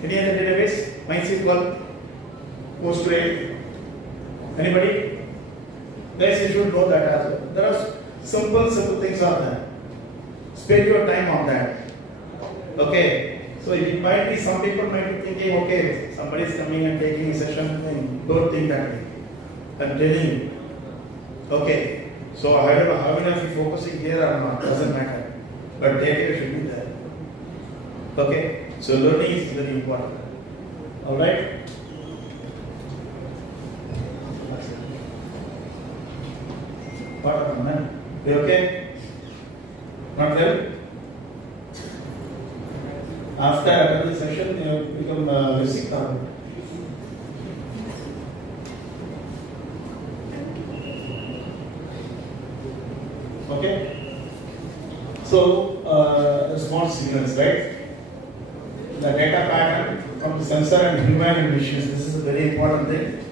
Any other database? MySQL, PostgreSQL. Anybody? Guys, you should know that as well. There are simple things are there. Spend your time on that. Okay. So it might be some people might be thinking, okay, somebody is coming and taking a session, and don't think that way. I'm telling you. Okay. So I don't know how many of you focusing here or not, doesn't matter. But data should be there. Okay. So learning is very important. Alright? What happened, man? You okay? Not there? After the session, you become sick now. Okay? So, small signals, right? The data pattern from the sensor and human emissions. This is a very important thing.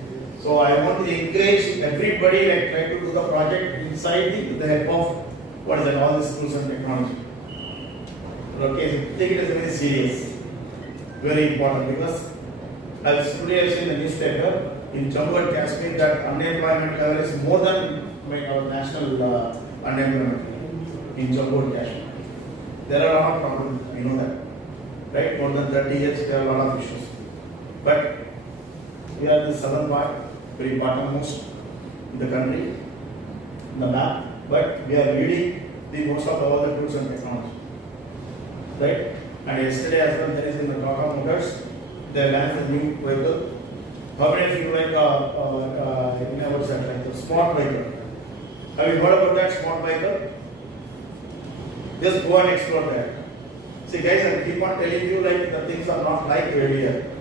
So I want to encourage everybody like try to do the project inside with the help of what is that, all these tools and technology. Okay, take it as very serious, very important, because as today I seen the newspaper in Jammu and Kashmir that unemployment level is more than our national unemployment in Jammu and Kashmir. There are a lot of problems, we know that, right? More than 30 years there are a lot of issues, but we are the southern part, very bottommost in the country, in the map, but we are leading the most of all the tools and technology. Right? And yesterday as well, there is in the Tata Motors, they launched a new vehicle. How many of you like what's that, like the smart vehicle? Have you heard about that smart vehicle? Just go and explore that. See guys, I keep on telling you like the things are not like earlier.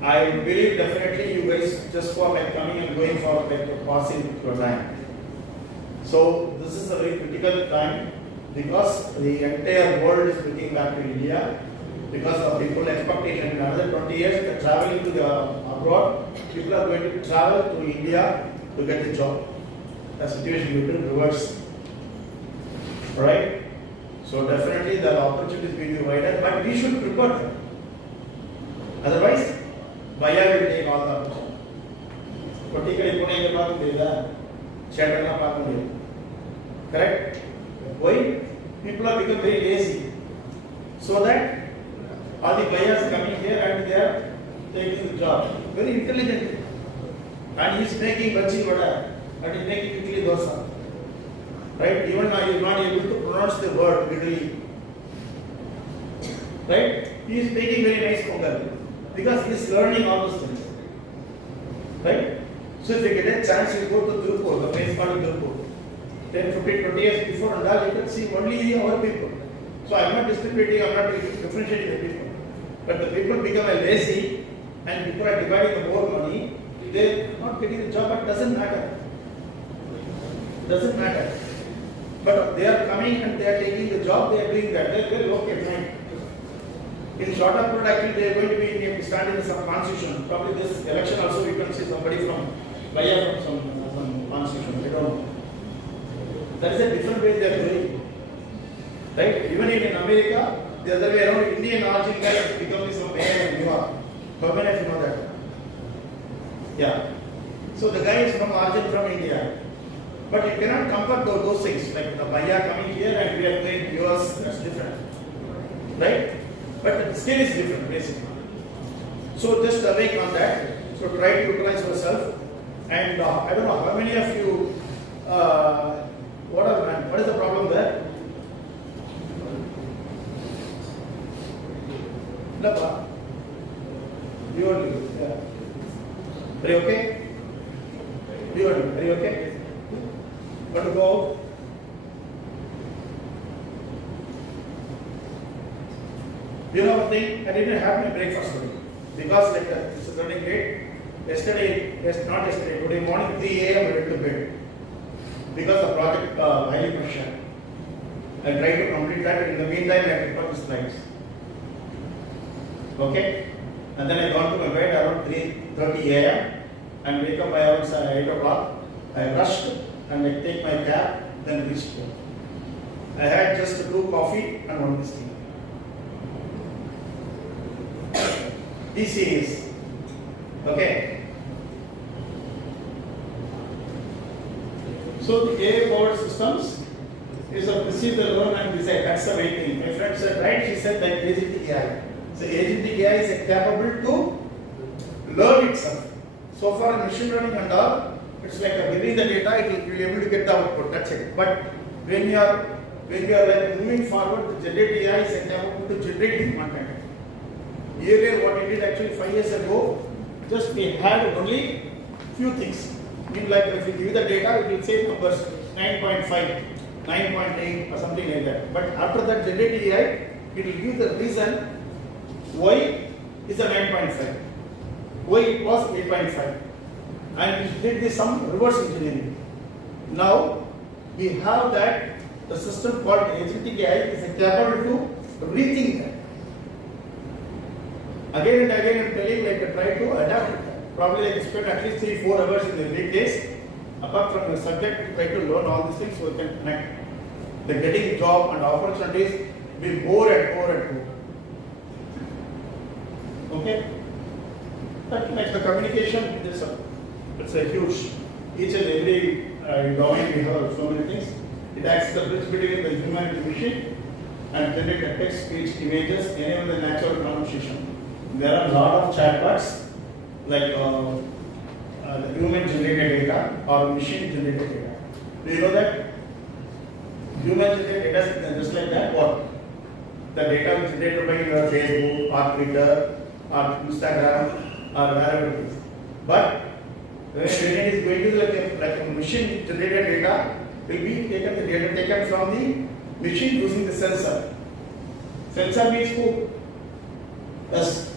I believe definitely you guys just for like coming and going for like passing your time. So this is a very critical time, because the entire world is looking back to India, because of people expectation. In another 20 years, they're traveling to the abroad. People are going to travel to India to get the job. The situation will reverse. Alright? So definitely the opportunities will be wider, but we should prepare them. Otherwise, buyer will take all the opportunity. Correct? Why? People are becoming very lazy. So that all the buyers coming here and they are taking the job. Very intelligently. And he is making bhaji vada and he is making idli dosa. Right? Even now he is not able to pronounce the word literally. Right? He is making very nice pongal because he is learning all those things. Right? So if you get a chance, you go to Durpur, the place called Durpur. 10, 15, 20 years before and all, you can see only our people. So I am not discriminating, I am not differentiating the people. But the people become a lazy and people are dividing the more money, they are not getting the job, but it doesn't matter. Doesn't matter. But they are coming and they are taking the job, they are doing that. They are okay, fine. In shorter period, actually, they are going to be standing in some constitution. Probably this election also, we can see somebody from Vaya from some constitution. I don't know. That is a different way they are doing. Right? Even in America, the other way around, Indian origin guy is becoming some mayor in New York. How many of you know that? Yeah. So the guy is from origin from India. But you cannot compare those things. Like the Vaya coming here and we are going to US, that's different. Right? But the scale is different, basically. So just awake on that. So try to utilize yourself. And I don't know how many of you, what is the problem there? Napa? You are good. Yeah. Are you okay? You are you okay? Want to go? You know one thing, I didn't have my breakfast today because like it's running late. Not yesterday, today morning 3 a.m. I went to bed because the project highly pressure. I tried to complete that, and in the meantime I picked up the slides. Okay? And then I gone to my bed around 3:30 a.m. and wake up by around 8 o'clock. I rushed and I take my cab, then reached home. I had just 2 coffee and 1 biscuit. Be serious. Okay? So the AI powered systems is a receive the learn and decide. That's the main thing. My friend said, right? She said that agentic AI. So agentic AI is capable to learn itself. So far in machine learning and all, it's like giving the data, it will be able to get the output. That's it. But when we are like moving forward, the generative AI is capable to generate content. Earlier, what it did actually 5 years ago, just we had only few things. I mean, like if you give the data, it will say numbers 9.5, 9.8 or something like that. But after that generative AI, it will give the reason why is a 9.5, why it was 8.5, and it did this some reverse engineering. Now we have that the system called agentic AI is capable to rethink that. Again and again, I'm telling like try to adapt it. Probably like spend at least 3-4 hours in the weekdays, apart from the subject, try to learn all these things so we can connect. The getting job and opportunities will more and more and more. Okay? But like the communication, it's a huge, each and every domain we have so many things. It acts the bridge between the human and the machine and generate the text, speech, images, enable the natural conversation. There are a lot of chatbots like the human generated data or machine generated data. Do you know that? Human generated data is just like that. What? The data is generated by your Facebook or Twitter or Instagram or wherever it is. But when it is going to like a machine generated data, will be taken the data taken from the machine using the sensor. Sensor means who? Us.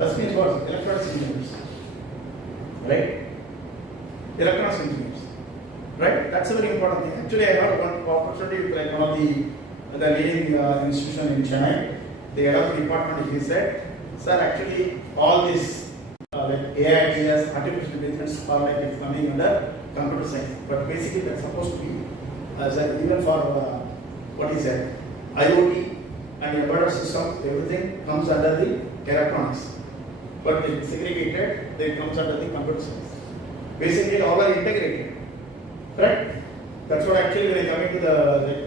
Us means what? Electronics engineers. Right? Electronics engineers. Right? That's a very important thing. Actually, I had one opportunity with like one of the leading institution in Chennai. The head of the department, he said, sir, actually all these like AITS, artificial intelligence, or like it's coming under computer science. But basically, that's supposed to be as even for what is that IoT and embedded system, everything comes under the electronics. But it's segregated, then it comes under the computer science. Basically, all are integrated. Correct? That's what actually when I come into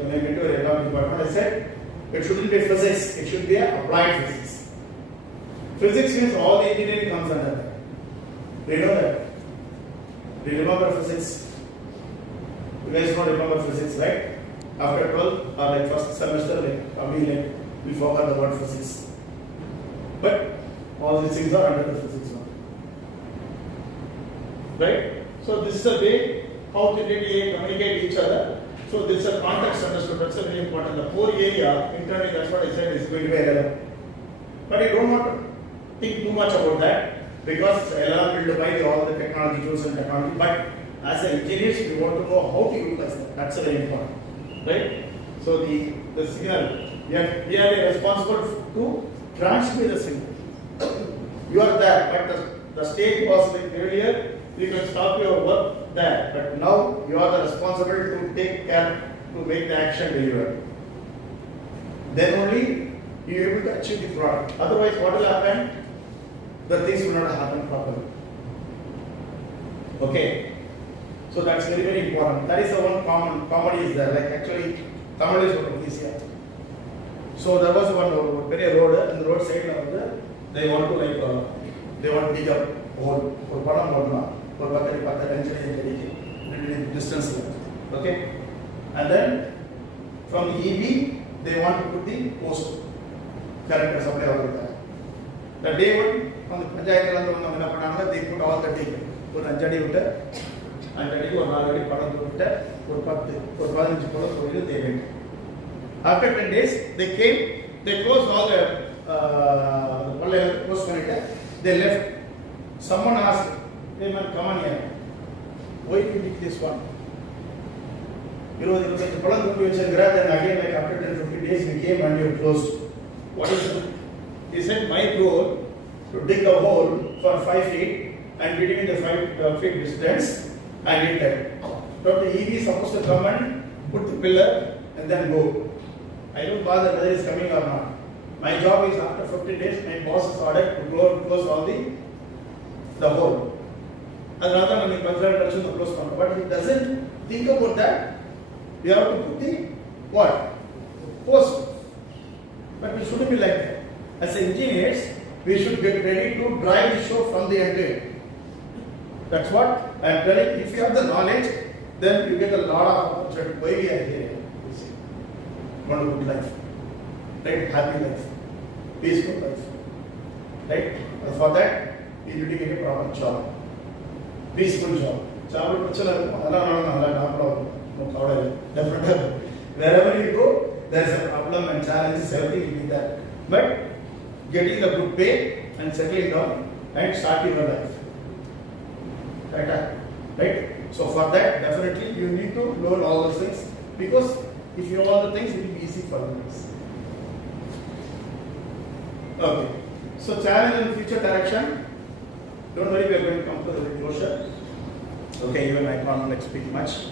when I went to a economic department, I said it shouldn't be physics, it should be applied physics. Physics means all the engineering comes under that. Do you know that? Do you remember physics? You guys don't remember physics, right? After 12 or like first semester, we forgot the word physics. But all these things are under the physics one. Right? So this is a way how the data communicate each other. So this is a context understood. That's very important. The core area internally, that's what I said, is going to be LLM. But you don't want to think too much about that because LLM will buy all the technology tools and technology. But as an engineers, we want to know how to utilize that. That's very important, right? So the signal, we are responsible to transmit the signal. You are there, but the state was like earlier. You can stop your work there, but now you are the responsible to take care to make the action delivered. Then only you are able to achieve the product. Otherwise, what will happen? The things will not happen properly. Okay. So that's very, very important. That is the one comedy is there. Like actually, Tamil is easier. So there was one very road, in the road side they want to they want to dig up hole for Palam distance. Okay. And then from the EV, they want to put the post current supply over there. The day one, on the Panjayat, they put all the dig. Put Anjadi Uta, Anjadi or Naladi Padam Uta, they went. After 10 days, they came, they closed all the post monitor, they left. Someone asked, hey man, come on here. Why did you dig this one? You know, the Palam Uta, then again, like after 10-15 days, we came and we closed. What is it? He said, my goal to dig a hole for 5 feet and between the 5 feet distance, I did that. So the EV is supposed to come and put the pillar and then go. I don't bother whether it's coming or not. My job is after 15 days, my boss is ordered to close all the hole. And rather than the close one. But he doesn't think about that. We have to put the what? Post. But we shouldn't be like that. As engineers, we should get ready to drive the show from the end to end. That's what I am telling. If you have the knowledge, then you get a lot of opportunity. Why we are here? You see, want a good life, right? Happy life, peaceful life, right? And for that, we need to get a proper job, peaceful job. Definitely, wherever you go, there is a problem and challenges. Everything will be there, but getting the good pay and settling down and starting your life. Right? So for that, definitely you need to learn all those things because if you know all the things, it will be easy for you. Okay. So challenge in future direction. Don't worry, we are going to come to the closure. Okay, even I can't speak much.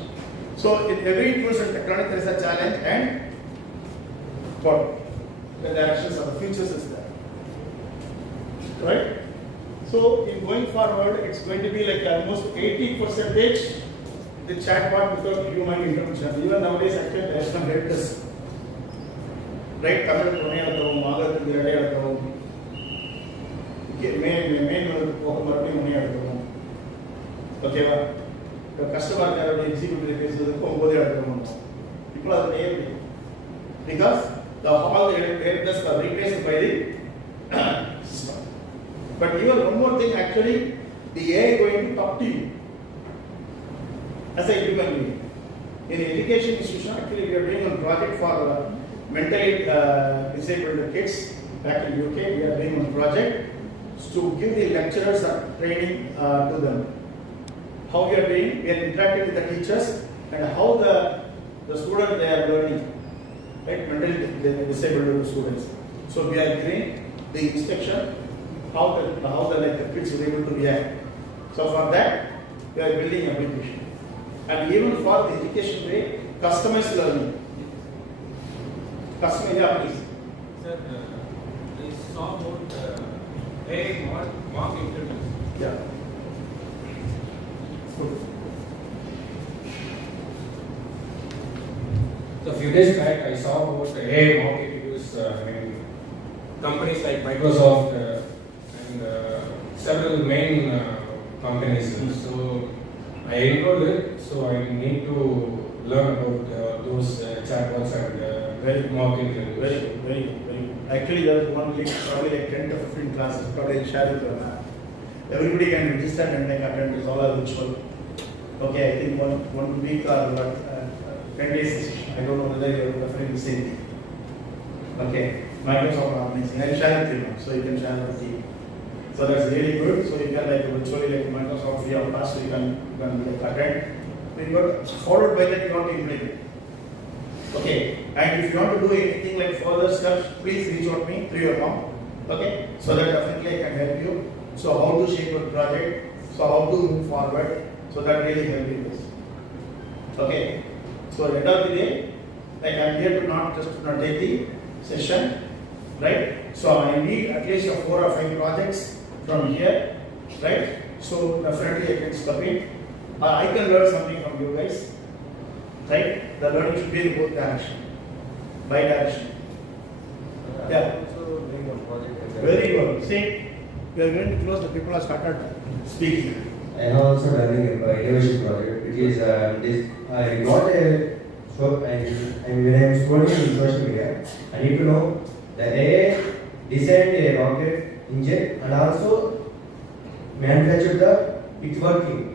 So in every tools and technology there is a challenge and what? The directions of the futures is there. Right? So in going forward, it's going to be like almost 80% the chatbot without human intervention. Even nowadays, actually, there is some helpless. Right? Tamil Punayatavum, Magat Viradayatavum, main Munayatavum. Okay, the customer can execute the case people are able because all the helpless are replaced by the system. But even one more thing, actually, the AI is going to talk to you as a human being. In education institution, actually, we are doing a project for mentally disabled kids back in UK. We are doing one project to give the lecturers training to them. How we are doing, we are interacting with the teachers and how the students they are learning, right? Mentally disabled students. So we are giving the instruction how the like the kids will be able to react. So for that, we are building application. And even for the education way, customized learning. Customized application. Sir, I saw about AI mock interviews. Yeah. So a few days back, I saw about AI mock interviews in companies like Microsoft and several main companies. So I enrolled it, so I need to learn about those chatbots and Very mock interviews. Very. Actually, there is one link, probably like 10 to 15 classes, probably I'll share with you. Everybody can register and like attend. It's all are virtual. Okay, I think one week or 10 days. I don't know whether you're referring the same thing. Okay, Microsoft organizing. I'll share with you now, so you can share with the team. So that's really good. So you can like virtually like Microsoft free of cost, so you can like attend. When you got followed by that, you want to implement. Okay, and if you want to do anything like further steps, please reach out to me through your mom. Okay, so that definitely I can help you. So how to shape your project, so how to move forward, so that really help you this. Okay, so at the end of the day, like I'm here to not just take the session, right? So I need at least 4 or 5 projects from here, right? So definitely I can step in. I can learn something from you guys, right? The learning should be in both direction, bi-direction. Yeah. Very good. See, we are going to close. The people have started speaking. I am also running an innovation project. It is I got a so when I am scrolling in social media, I need to know the AI designed a rocket engine and also manufactured it's working.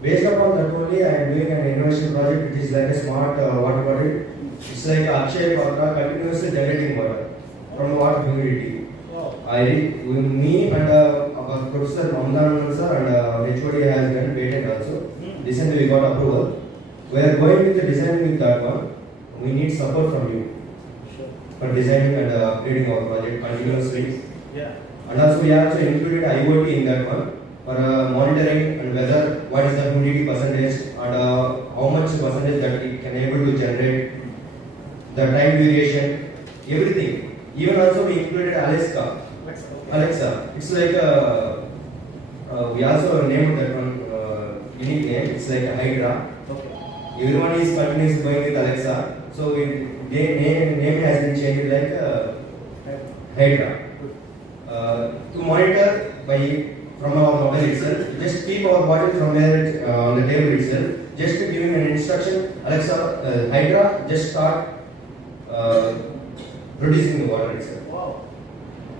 Based upon that only, I am doing an innovation project. It is like a smart water bottle. It's like Akshay Patra continuously generating water from water humidity. Me and our professor Mamdan sir and HOD has done patent also. Recently we got approval. We are going with the design with that one. We need support from you for designing and upgrading our project continuously. Yeah. And also we also included IoT in that one for monitoring and whether what is the humidity percentage and how much percentage that it can able to generate, the time duration, everything. Even also we included Alexa. It's like we also named that one unique name. It's like a Hydra. Okay. Everyone is continuously going with Alexa. So name has been changed like Hydra. To monitor from our mobile itself, just keep our bottle from there on the table itself. Just giving an instruction, Alexa, Hydra, just start producing the water itself. Wow.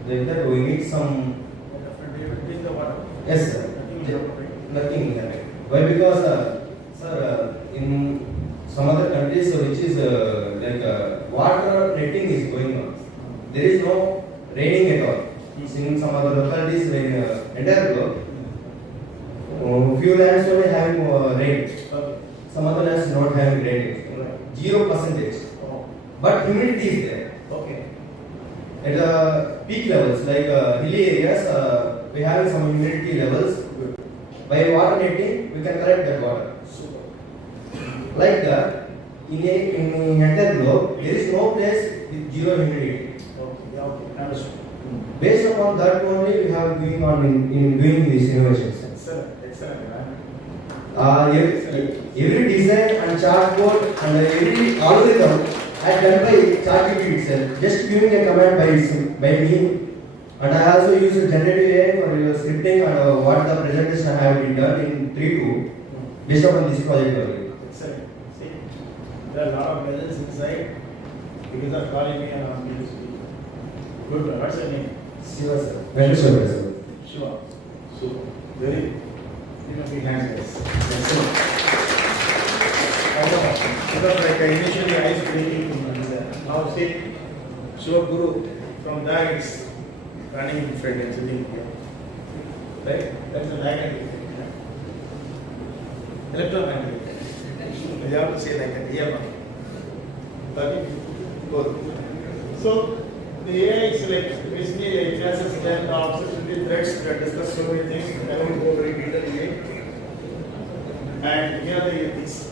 Like that, we need some. Drink the water. Yes, sir. Nothing in that. Why? Because, sir, in some other countries, which is like water netting is going on. There is no raining at all. In some other localities, when entire globe, few lands only having rain. Some other lands not having rain. 0%. But humidity is there. Okay. At the peak levels, like hilly areas, we have some humidity levels. By water netting, we can collect that water. Super. Like that, in entire globe, there is no place with zero humidity. Okay. Yeah, okay. Understood. Based upon that only, we have going on in doing these innovations. Excellent. Every design and chartboard and every algorithm I done by ChatGPT itself, just giving a command by me. And I also use generative AI for your scripting and what the presentation I have been done in 3.2 based upon this project only. Excellent. See, there are a lot of legends inside because of calling me and asking me to speak. Good. What's your name? Shiva sir. Venkateswara sir. Shiva. Super. Very. Big hands, guys. Excellent. Because like initially I was thinking now see Shiva Guru, from there it's running in front and sitting here. Right? That's a magnetic. Electromagnetic. You have to say like that. Yeah. Okay. Good. So The AI is like basically like classes then the opportunity threats that discuss so many things. I won't go very detailed. And here the ethics.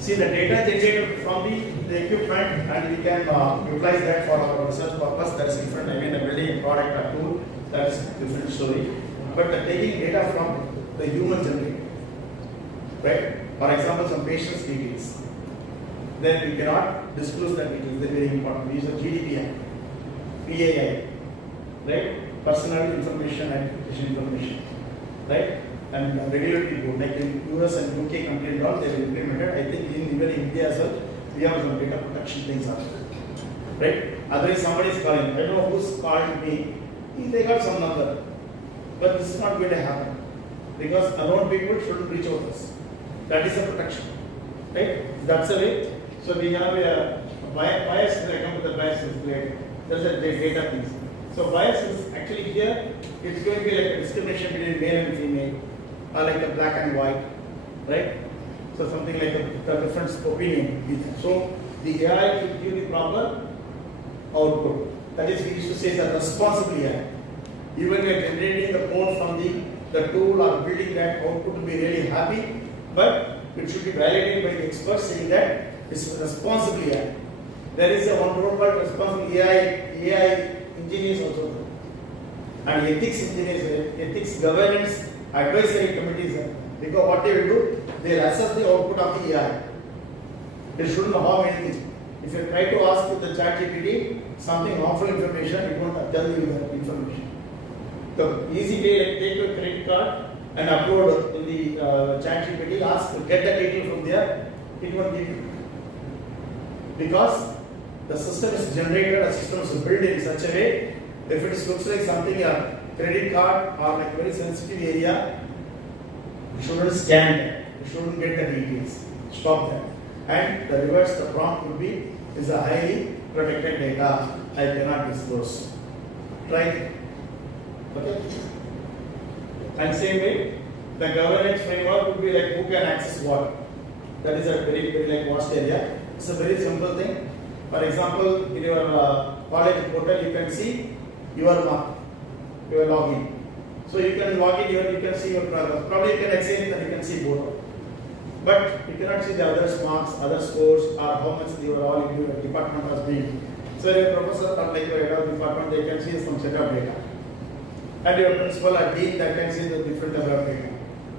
See the data generated from the equipment and we can utilize that for our research purpose. That's different. I mean, building a product or tool, that's different story. But taking data from the human generated, right? For example, some patient's details. Then we cannot disclose that details. They're very important. We use a GDPR, PAI, right? Personal information and patient information, right? And regulatory board, like in US and UK country and all, they have implemented. I think even in India as well, we have some data protection things also, right? Otherwise, somebody is calling. I don't know who's called me. They got some number, but this is not going to happen because unknown people shouldn't reach out to us. That is a protection, right? That's the way. So we have a bias. I come with the bias later. There's a data piece. So bias is actually here. It's going to be like a discrimination between male and female. Or like a black and white, right? So something like a different opinion. So the AI should give the proper output. That is, we used to say that responsible AI. Even we are generating the code from the tool or building that output to be really happy, but it should be validated by the experts saying that it's responsible AI. There is a one role called responsible AI engineers also. And ethics engineers, ethics governance advisory committees, because what they will do, they will assess the output of the AI. They shouldn't harm anything. If you try to ask with the ChatGPT something harmful information, it won't tell you that information. The easy way, like take your credit card and upload in the ChatGPT, ask to get the detail from there, it won't give you. Because the system is generated, the system is built in such a way, if it looks like something a credit card or like very sensitive area, you shouldn't scan that. You shouldn't get the details. Stop that. And the reverse, the prompt would be, is a highly protected data. I cannot disclose. Try it. Okay? And same way, the governance framework would be like who can access what. That is a very, very like vast area. It's a very simple thing. For example, in your college portal, you can see your mark, your login. So you can log in here, you can see your progress. Probably you can exit and you can see both. But you cannot see the other marks, other scores, or how much they were all in your department has been. So your professor or like your head of department, they can see some set of data. And your principal or dean that can see the different level of data.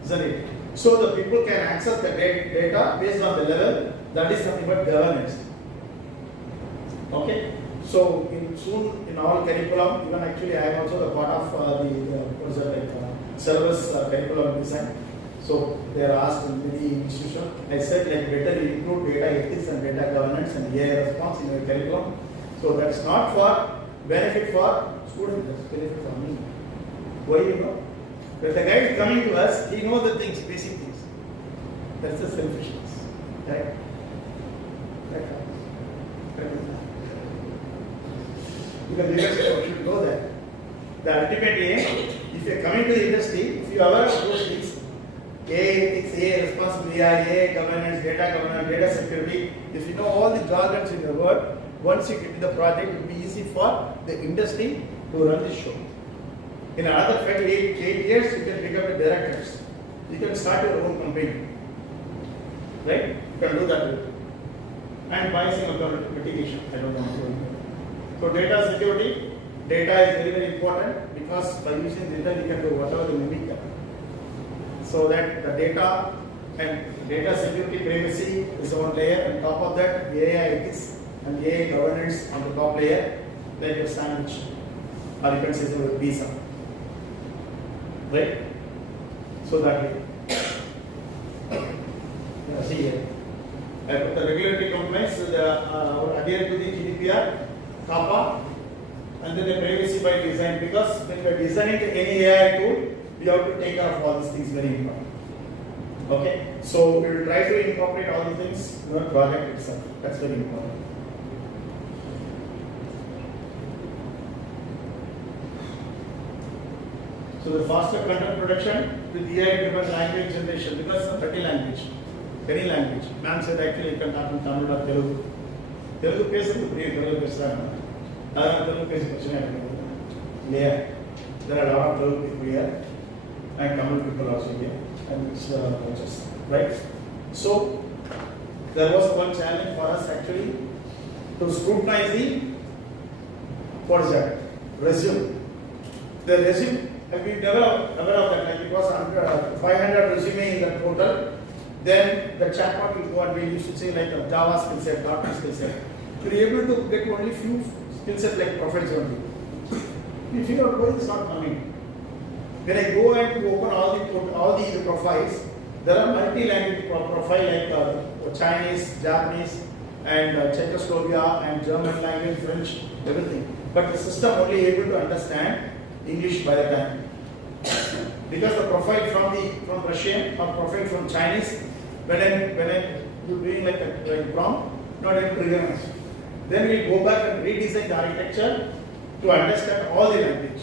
Isn't it? So the people can access the data based on the level. That is nothing but governance. Okay? So soon in all curriculum, even actually I am also a part of service curriculum design. So they are asked in many institutions. I said like better include data ethics and data governance and AI response in your curriculum. So that's not for benefit for students, that's benefit for me. Why you know? But the guy is coming to us, he knows the things, basic things. That's the selfishness. Right? Because leadership should know that. The ultimate aim, if you are coming to the industry, if you are aware of those things, AI ethics, AI responsibility, AI governance, data security, if you know all the jargons in the world, once you get to the project, it will be easy for the industry to run the show. In another 8 years, you can become a director. You can start your own company. Right? You can do that. And buy some litigation. I don't want to. So data security, data is very, very important because by using data, you can do whatever you need. So that the data and data security privacy is one layer, and top of that, AI ethics and AI governance on the top layer, like a sandwich, or you can say the pizza. Right? So that way. See here. The regulatory compliance, adhere to the GDPR, CAPA, and then the privacy by design. Because when we are designing any AI tool, we have to take care of all these things, very important. Okay? So we will try to incorporate all the things in our project itself. That's very important. So the faster content production with AI-driven language generation, because of 30 language, any language. Ma'am said actually you can talk in Tamil or Telugu. Telugu பேசுறது புரியும், Telugu பேசுறாங்க. Yeah, there are a lot of Telugu people here and Tamil people also here, and it's cultures, right? So there was one challenge for us actually to scrutinize the what is that resume. The resume, have you never aware of that? Like it was 500 resume in that portal. Then the chatbot will go and we used to say like a Java skill set, .NET skill set. To be able to get only few skill set like profiles only. You figure out why it's not coming. When I go and open all the profiles, there are multi-language profile like Chinese, Japanese, and Czechoslovakia and German language, French, everything. But the system only able to understand English by the time. Because the profile from Russian or profile from Chinese, when I'm doing like a prompt, not able to recognize. Then we go back and redesign the architecture to understand all the language,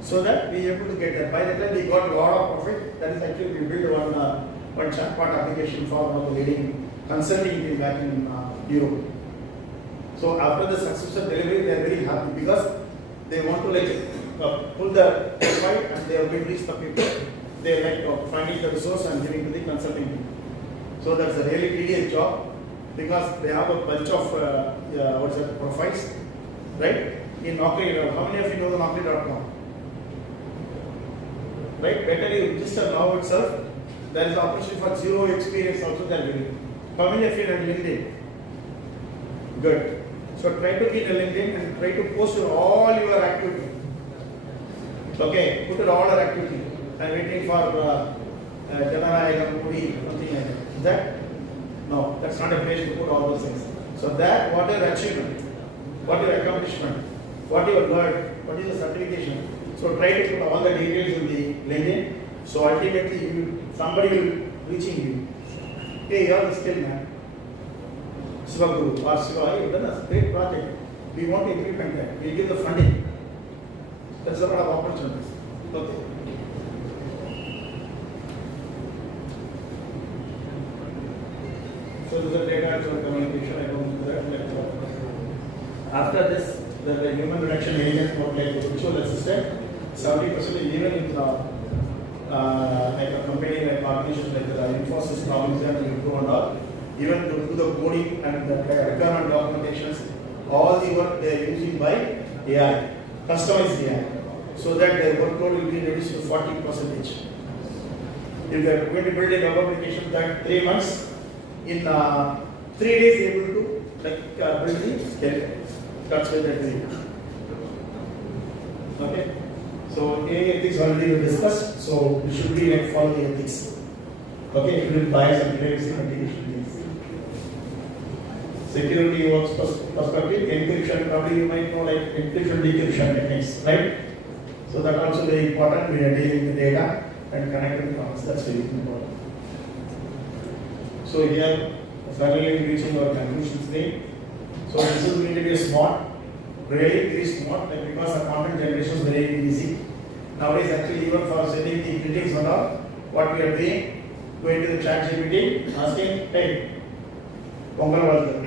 so that we are able to get that. By the time we got a lot of profit, that is actually we built one chatbot application for one of the leading consulting team back in Europe. So after the successful delivery, they are very happy because they want to like pull the profile and they have been reached the people. They like finding the resource and giving to the consulting team. So that's a really tedious job because they have a bunch of profiles, right? In Naukri, how many of you know the Naukri.com? Right? Better you register now itself. There is opportunity for zero experience also they are giving. How many of you know LinkedIn? Good. So try to get a LinkedIn and try to post all your activity. Okay, put it all your activity. I'm waiting for Generative movie, something like that. Is that? No, that's not a place to put all those things. So that, what your achievement, what your accomplishment, what you have learned, what is the certification. So try to put all the details in the LinkedIn. So ultimately, somebody will reaching you. Hey, you have the skill, man. Shiva Guru or Shiva, you've done a great project. We want to implement that. We give the funding. That's a lot of opportunities. Okay. So the data communication, I don't do that. After this, the human reduction agent or like virtual assistant, 70% even in like a company like organization like the Infosys, Cognizant, Wipro and all, even to do the coding and the requirement documentations, all the work they are using by AI, customized AI, so that their workload will be reduced to 40%. If they are going to build a web application that 3 months, in 3 days they are able to like build the scale. That's why they're doing. Okay. So AI ethics already we discussed. So we should be like follow the ethics. Okay, it will bias and privacy mitigation things. Security works perspective, encryption, probably you might know like encryption decryption techniques, right? So that also very important. We are dealing with data and connected comments. That's very important. So here, finally reaching our conclusion today. So this is going to be a smart, really very smart, like because the content generation is very easy. Nowadays, actually, even for sending the greetings and all, what we are doing, going to the chat GPT, asking, hey, Pongal welcome,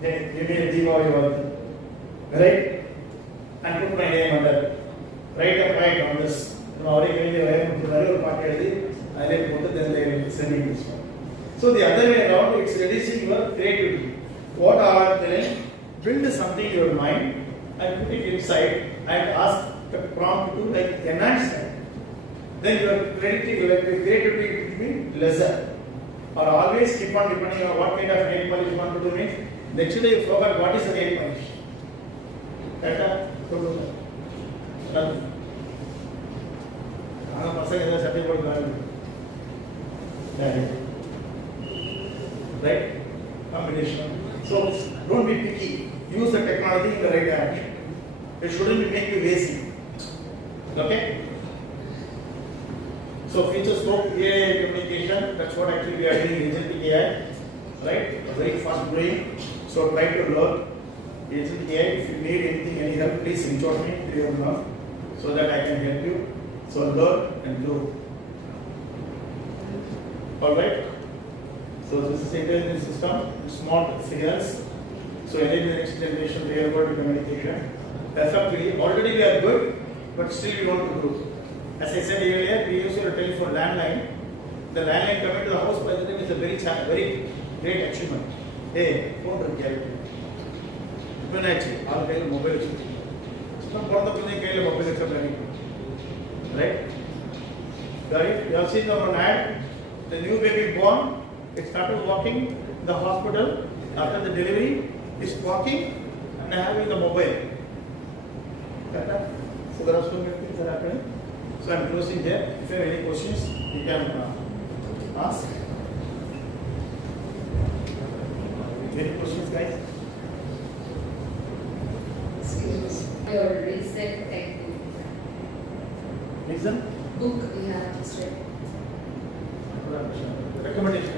hey, give me a Diwali welcome, right? And put my name on that. Write on this. Already when they were party, I will put it, then they will sending this one. So the other way around, it's reducing your creativity. What are they? Build something in your mind and put it inside and ask the prompt to like enhance that. Then your creativity will be lesser. Or always keep on depending on what kind of nail polish you want to do means. Actually, you forgot what is the nail polish. Nothing. Right? Combination. So don't be picky. Use the technology in the right direction. It shouldn't make you lazy. Okay? So feature scope AI communication. That's what actually we are doing agentic AI. Right? Very fast growing. So try to learn agentic AI. If you need anything, any help, please reach out to me through your mouth so that I can help you. So learn and grow. Alright? So this is intelligent system, smart signals. So enable the next generation real world communication. Effectively, already we are good, but still we want to improve. As I said earlier, we used to telephone landline. The landline coming to the house by the time is a very great achievement. Hey, phone reality. When actually, all kind of mobile is some part of the kind of mobile is right? Got it? You have seen the one ad. The new baby born, it started walking in the hospital. After the delivery, it's walking and having the mobile. So there are so many things that are happening. So I'm closing here. If you have any questions, you can ask. Any questions, guys? Excuse me. Your recent technique. Reason? Book you have just read. Recommendation.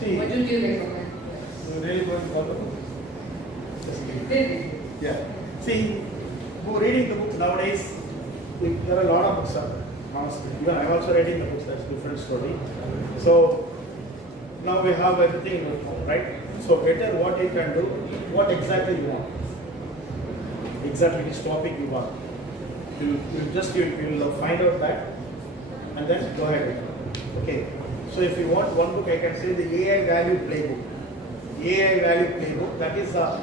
See, What would you recommend? you really going to follow? Did Yeah. See, reading the book nowadays, there are a lot of books out there, honestly. Even I'm also reading the books, that's a different story. So, now we have everything, right? So, better what you can do, what exactly you want. Exactly which topic you want. You will find out that and then go ahead with it. Okay. So, if you want one book, I can say the AI Value Playbook. AI Value Playbook, that is an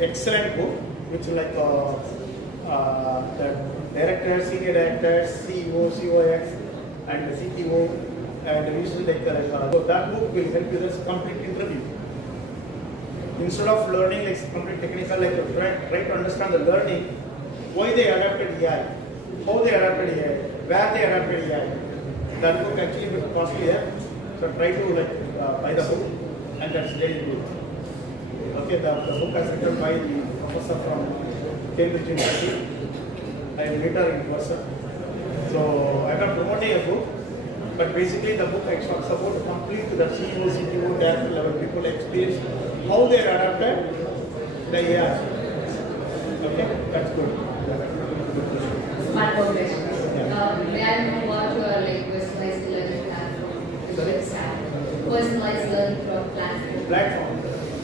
excellent book, which is like the directors, senior directors, CEO, COX, and the CTO, and usually like so that book will help you with a complete interview. Instead of learning like complete technical, like try to understand the learning, why they adapted AI, how they adapted AI, where they adapted AI. That book actually is costly here, so try to like buy the book, and that's very good. Okay, the book is written by the professor from Cambridge University. I am later in person. So I am not promoting a book, but basically the book talks about complete the CEO, CTO, director level people experience how they adapted the AI. Okay, that's good. Smart work may I know what your like personalized learning platform? Personalized learning platform. Platform.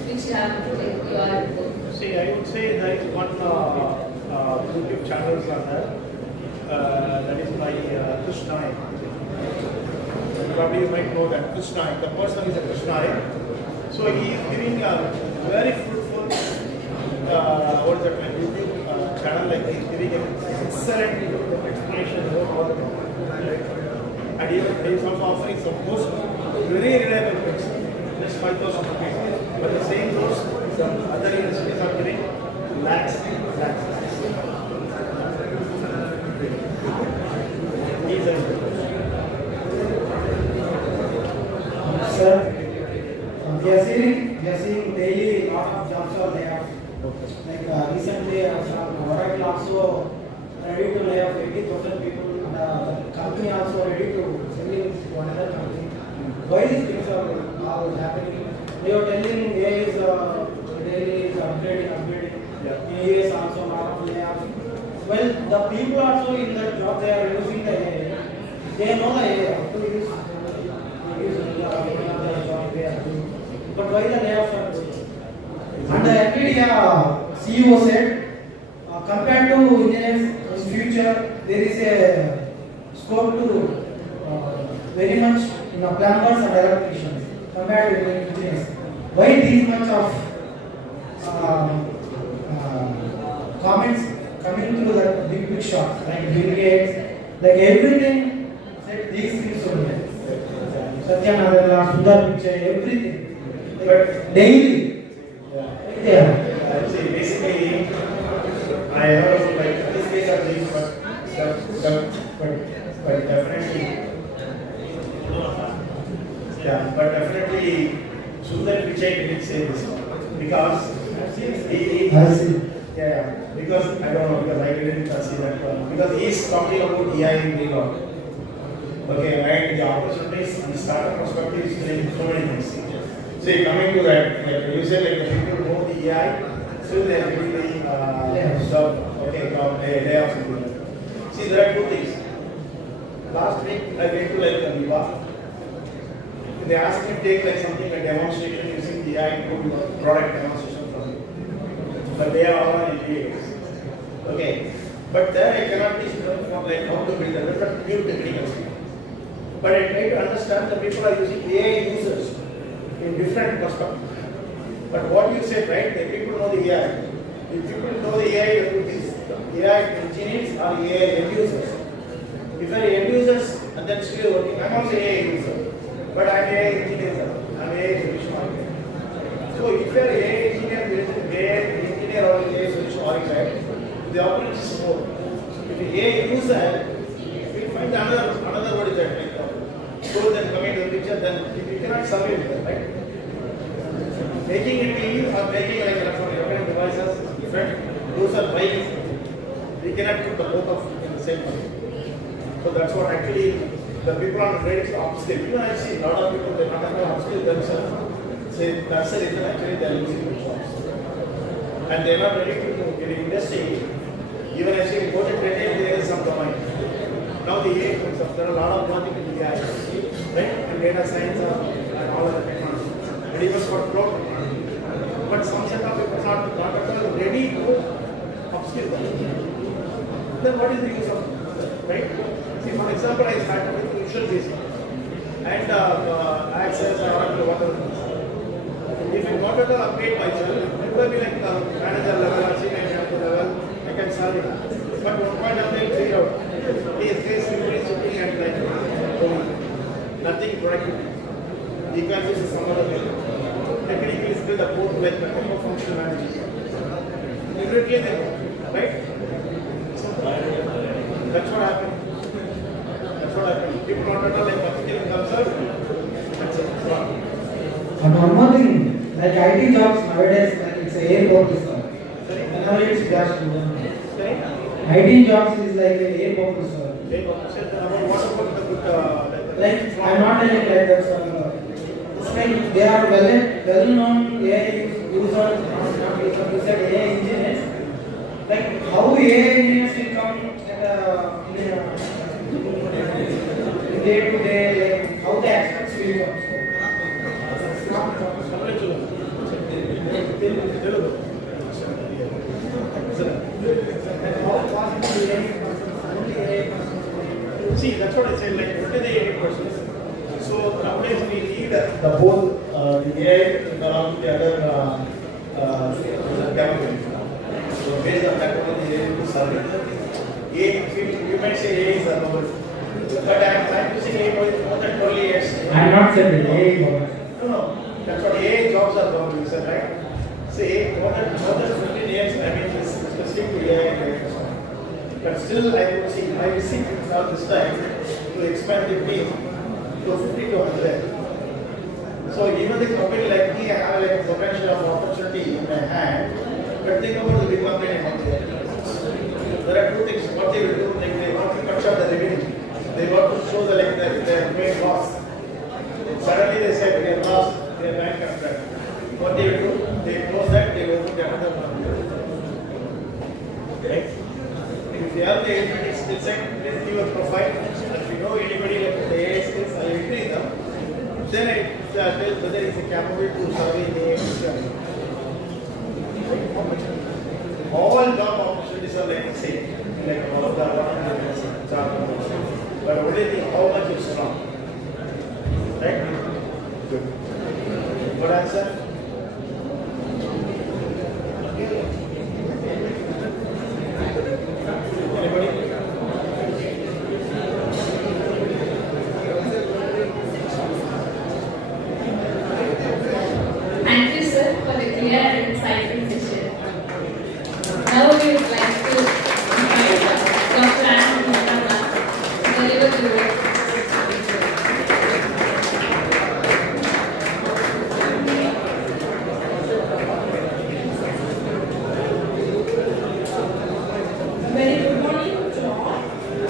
Which you have like your book. See, I would say there is one YouTube channels on there. That is by Krishna. Probably you might know that Krishna. The person is a Krishna. So he is giving a very fruitful what's that like YouTube channel, like he's giving an excellent explanation about all the things. And he is also offering some most very reliable books. Just 5,000 rupees. But the same those some other universities are giving lakhs. Sir, we are seeing daily lot of jobs are layoff. Like recently, Oracle also ready to lay off 80,000 people. The company also ready to send it to another company. Why these things are happening? They are telling AI is daily is upgrading. AI is also lot of layoffs. Well, the people also in the job they are using the AI. They know the AI how to use but why the layoffs are going? And the NVIDIA CEO said, compared to engineers in future, there is a scope to very much in the plumbers and electricians compared to engineers. Why these much of comments coming through the big shots like Bill Gates, like everything said these things only. Satya Nadella, Sundar Pichai, everything. But daily, See, basically, I heard of like this case of things, but definitely, but definitely, Sundar Pichai didn't say this because because I don't know because I didn't see that one because he is talking about AI in lot. Okay, and the opportunities in startup perspective is saying so many things. See, coming to that, like you said, like the people know the AI, still they are giving the stuff. Okay, layoffs. See, there are two things. Last week I went to like Viva. They asked me to take like something like demonstration using the AI product demonstration from you. But they are all on MBAs. Okay. But there I cannot teach them from like how to build a different new technical skill. But I try to understand the people are using AI users in different perspectives. But what you said, right? The people know the AI. If people know the AI, the AI engineers or AI end users. If I end users and then still working, I'm also AI user. But I'm AI engineer. I'm AI solution architect. So if you're AI engineer, AI engineer or AI solution architect, the opportunity is more. If you AI user, we find another word is that like so then coming to the picture, then you cannot survive with that, right? Making a TV or making like electronic devices different, those are buying. We cannot put the both of in the same money. So that's what actually the people are ready to upskill. Even I see a lot of people they not have to upskill themselves. Say that's the reason actually they are losing their jobs. And they are not ready to get in industry. Even I see both in training there is some domain. Now the AI comes up, there are a lot of logic in the AI, right? And data science and all of the technology. And even for cloud technology. But some set of people are not at all ready to upskill them. Then what is the use of it, right? See, for example, I started with Visual Basic and Access or whatever. If I not at all upgrade myself, it will be like manager level or senior manager level, I can solve it. But one point of time, figure out, is simply sitting and like nothing productive. You can use some other way. Technically, still the code like the functional manager. Immediately, right? That's what happened. That's what happened. People not at all like upskilling themselves. That's it. And one more thing, like IT jobs nowadays, like it's a airport is whenever it's just IT jobs is like an airport is what about the good like I'm not telling like that it's like they are well known AI users, not users, you said AI engineers. Like how AI engineers will come in day to day, like how the aspects will come. See, that's what I said, like, what are the AI questions? So, nowadays we need the whole the AI along with the other government. So, based on that, one the AI to solve it. AI, you might say AI is a novel. But I'm using AI more than 20 years. I am not saying that AI. No. That's what AI jobs are going to say, right? Say, more than 15 years, I mean, it's specific to AI and AI. But still, I will see now this time to expand the team to 50 to 100. So, even the company like me, I have like a potential of opportunity in my hand. But think about the big company out there. There are two things. What they will do, like they want to cut short the revenue. They want to show the like their main loss. Suddenly they said they are lost, they are bankrupt. What they will do, they close that, they open the another one. Okay? If they have the AI skill set, let's give a profile. If you know anybody like the AI skills, I increase them. Then I tell whether it's capable to survey the AI. All job opportunities are like the same. Like all of the but only thing, how much is strong. Right? Good. What answer? Anybody? Thank you, sir, for the clear and insightful session. Now we would like to invite Dr. Anand to deliver the word. Very good morning to all.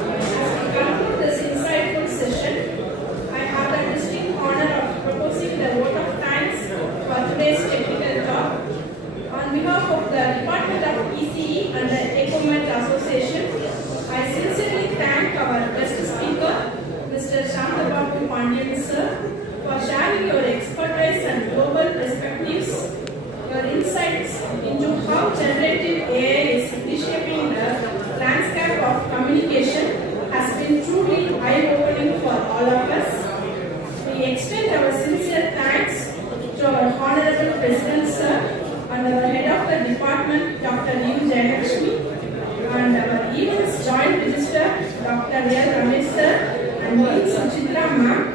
As we conclude this insightful session, I have the distinct honor of proposing the vote of thanks for today's technical talk. On insights into how generative AI is reshaping the landscape of communication has been truly eye-opening for all of us. We extend our sincere thanks to our Honorable President Sir and our Head of the Department, Dr. U. Jayalakshmi, and our events Joint Minister, Dr. L. Ramesh Sir, and Dean Suchitra Ma'am,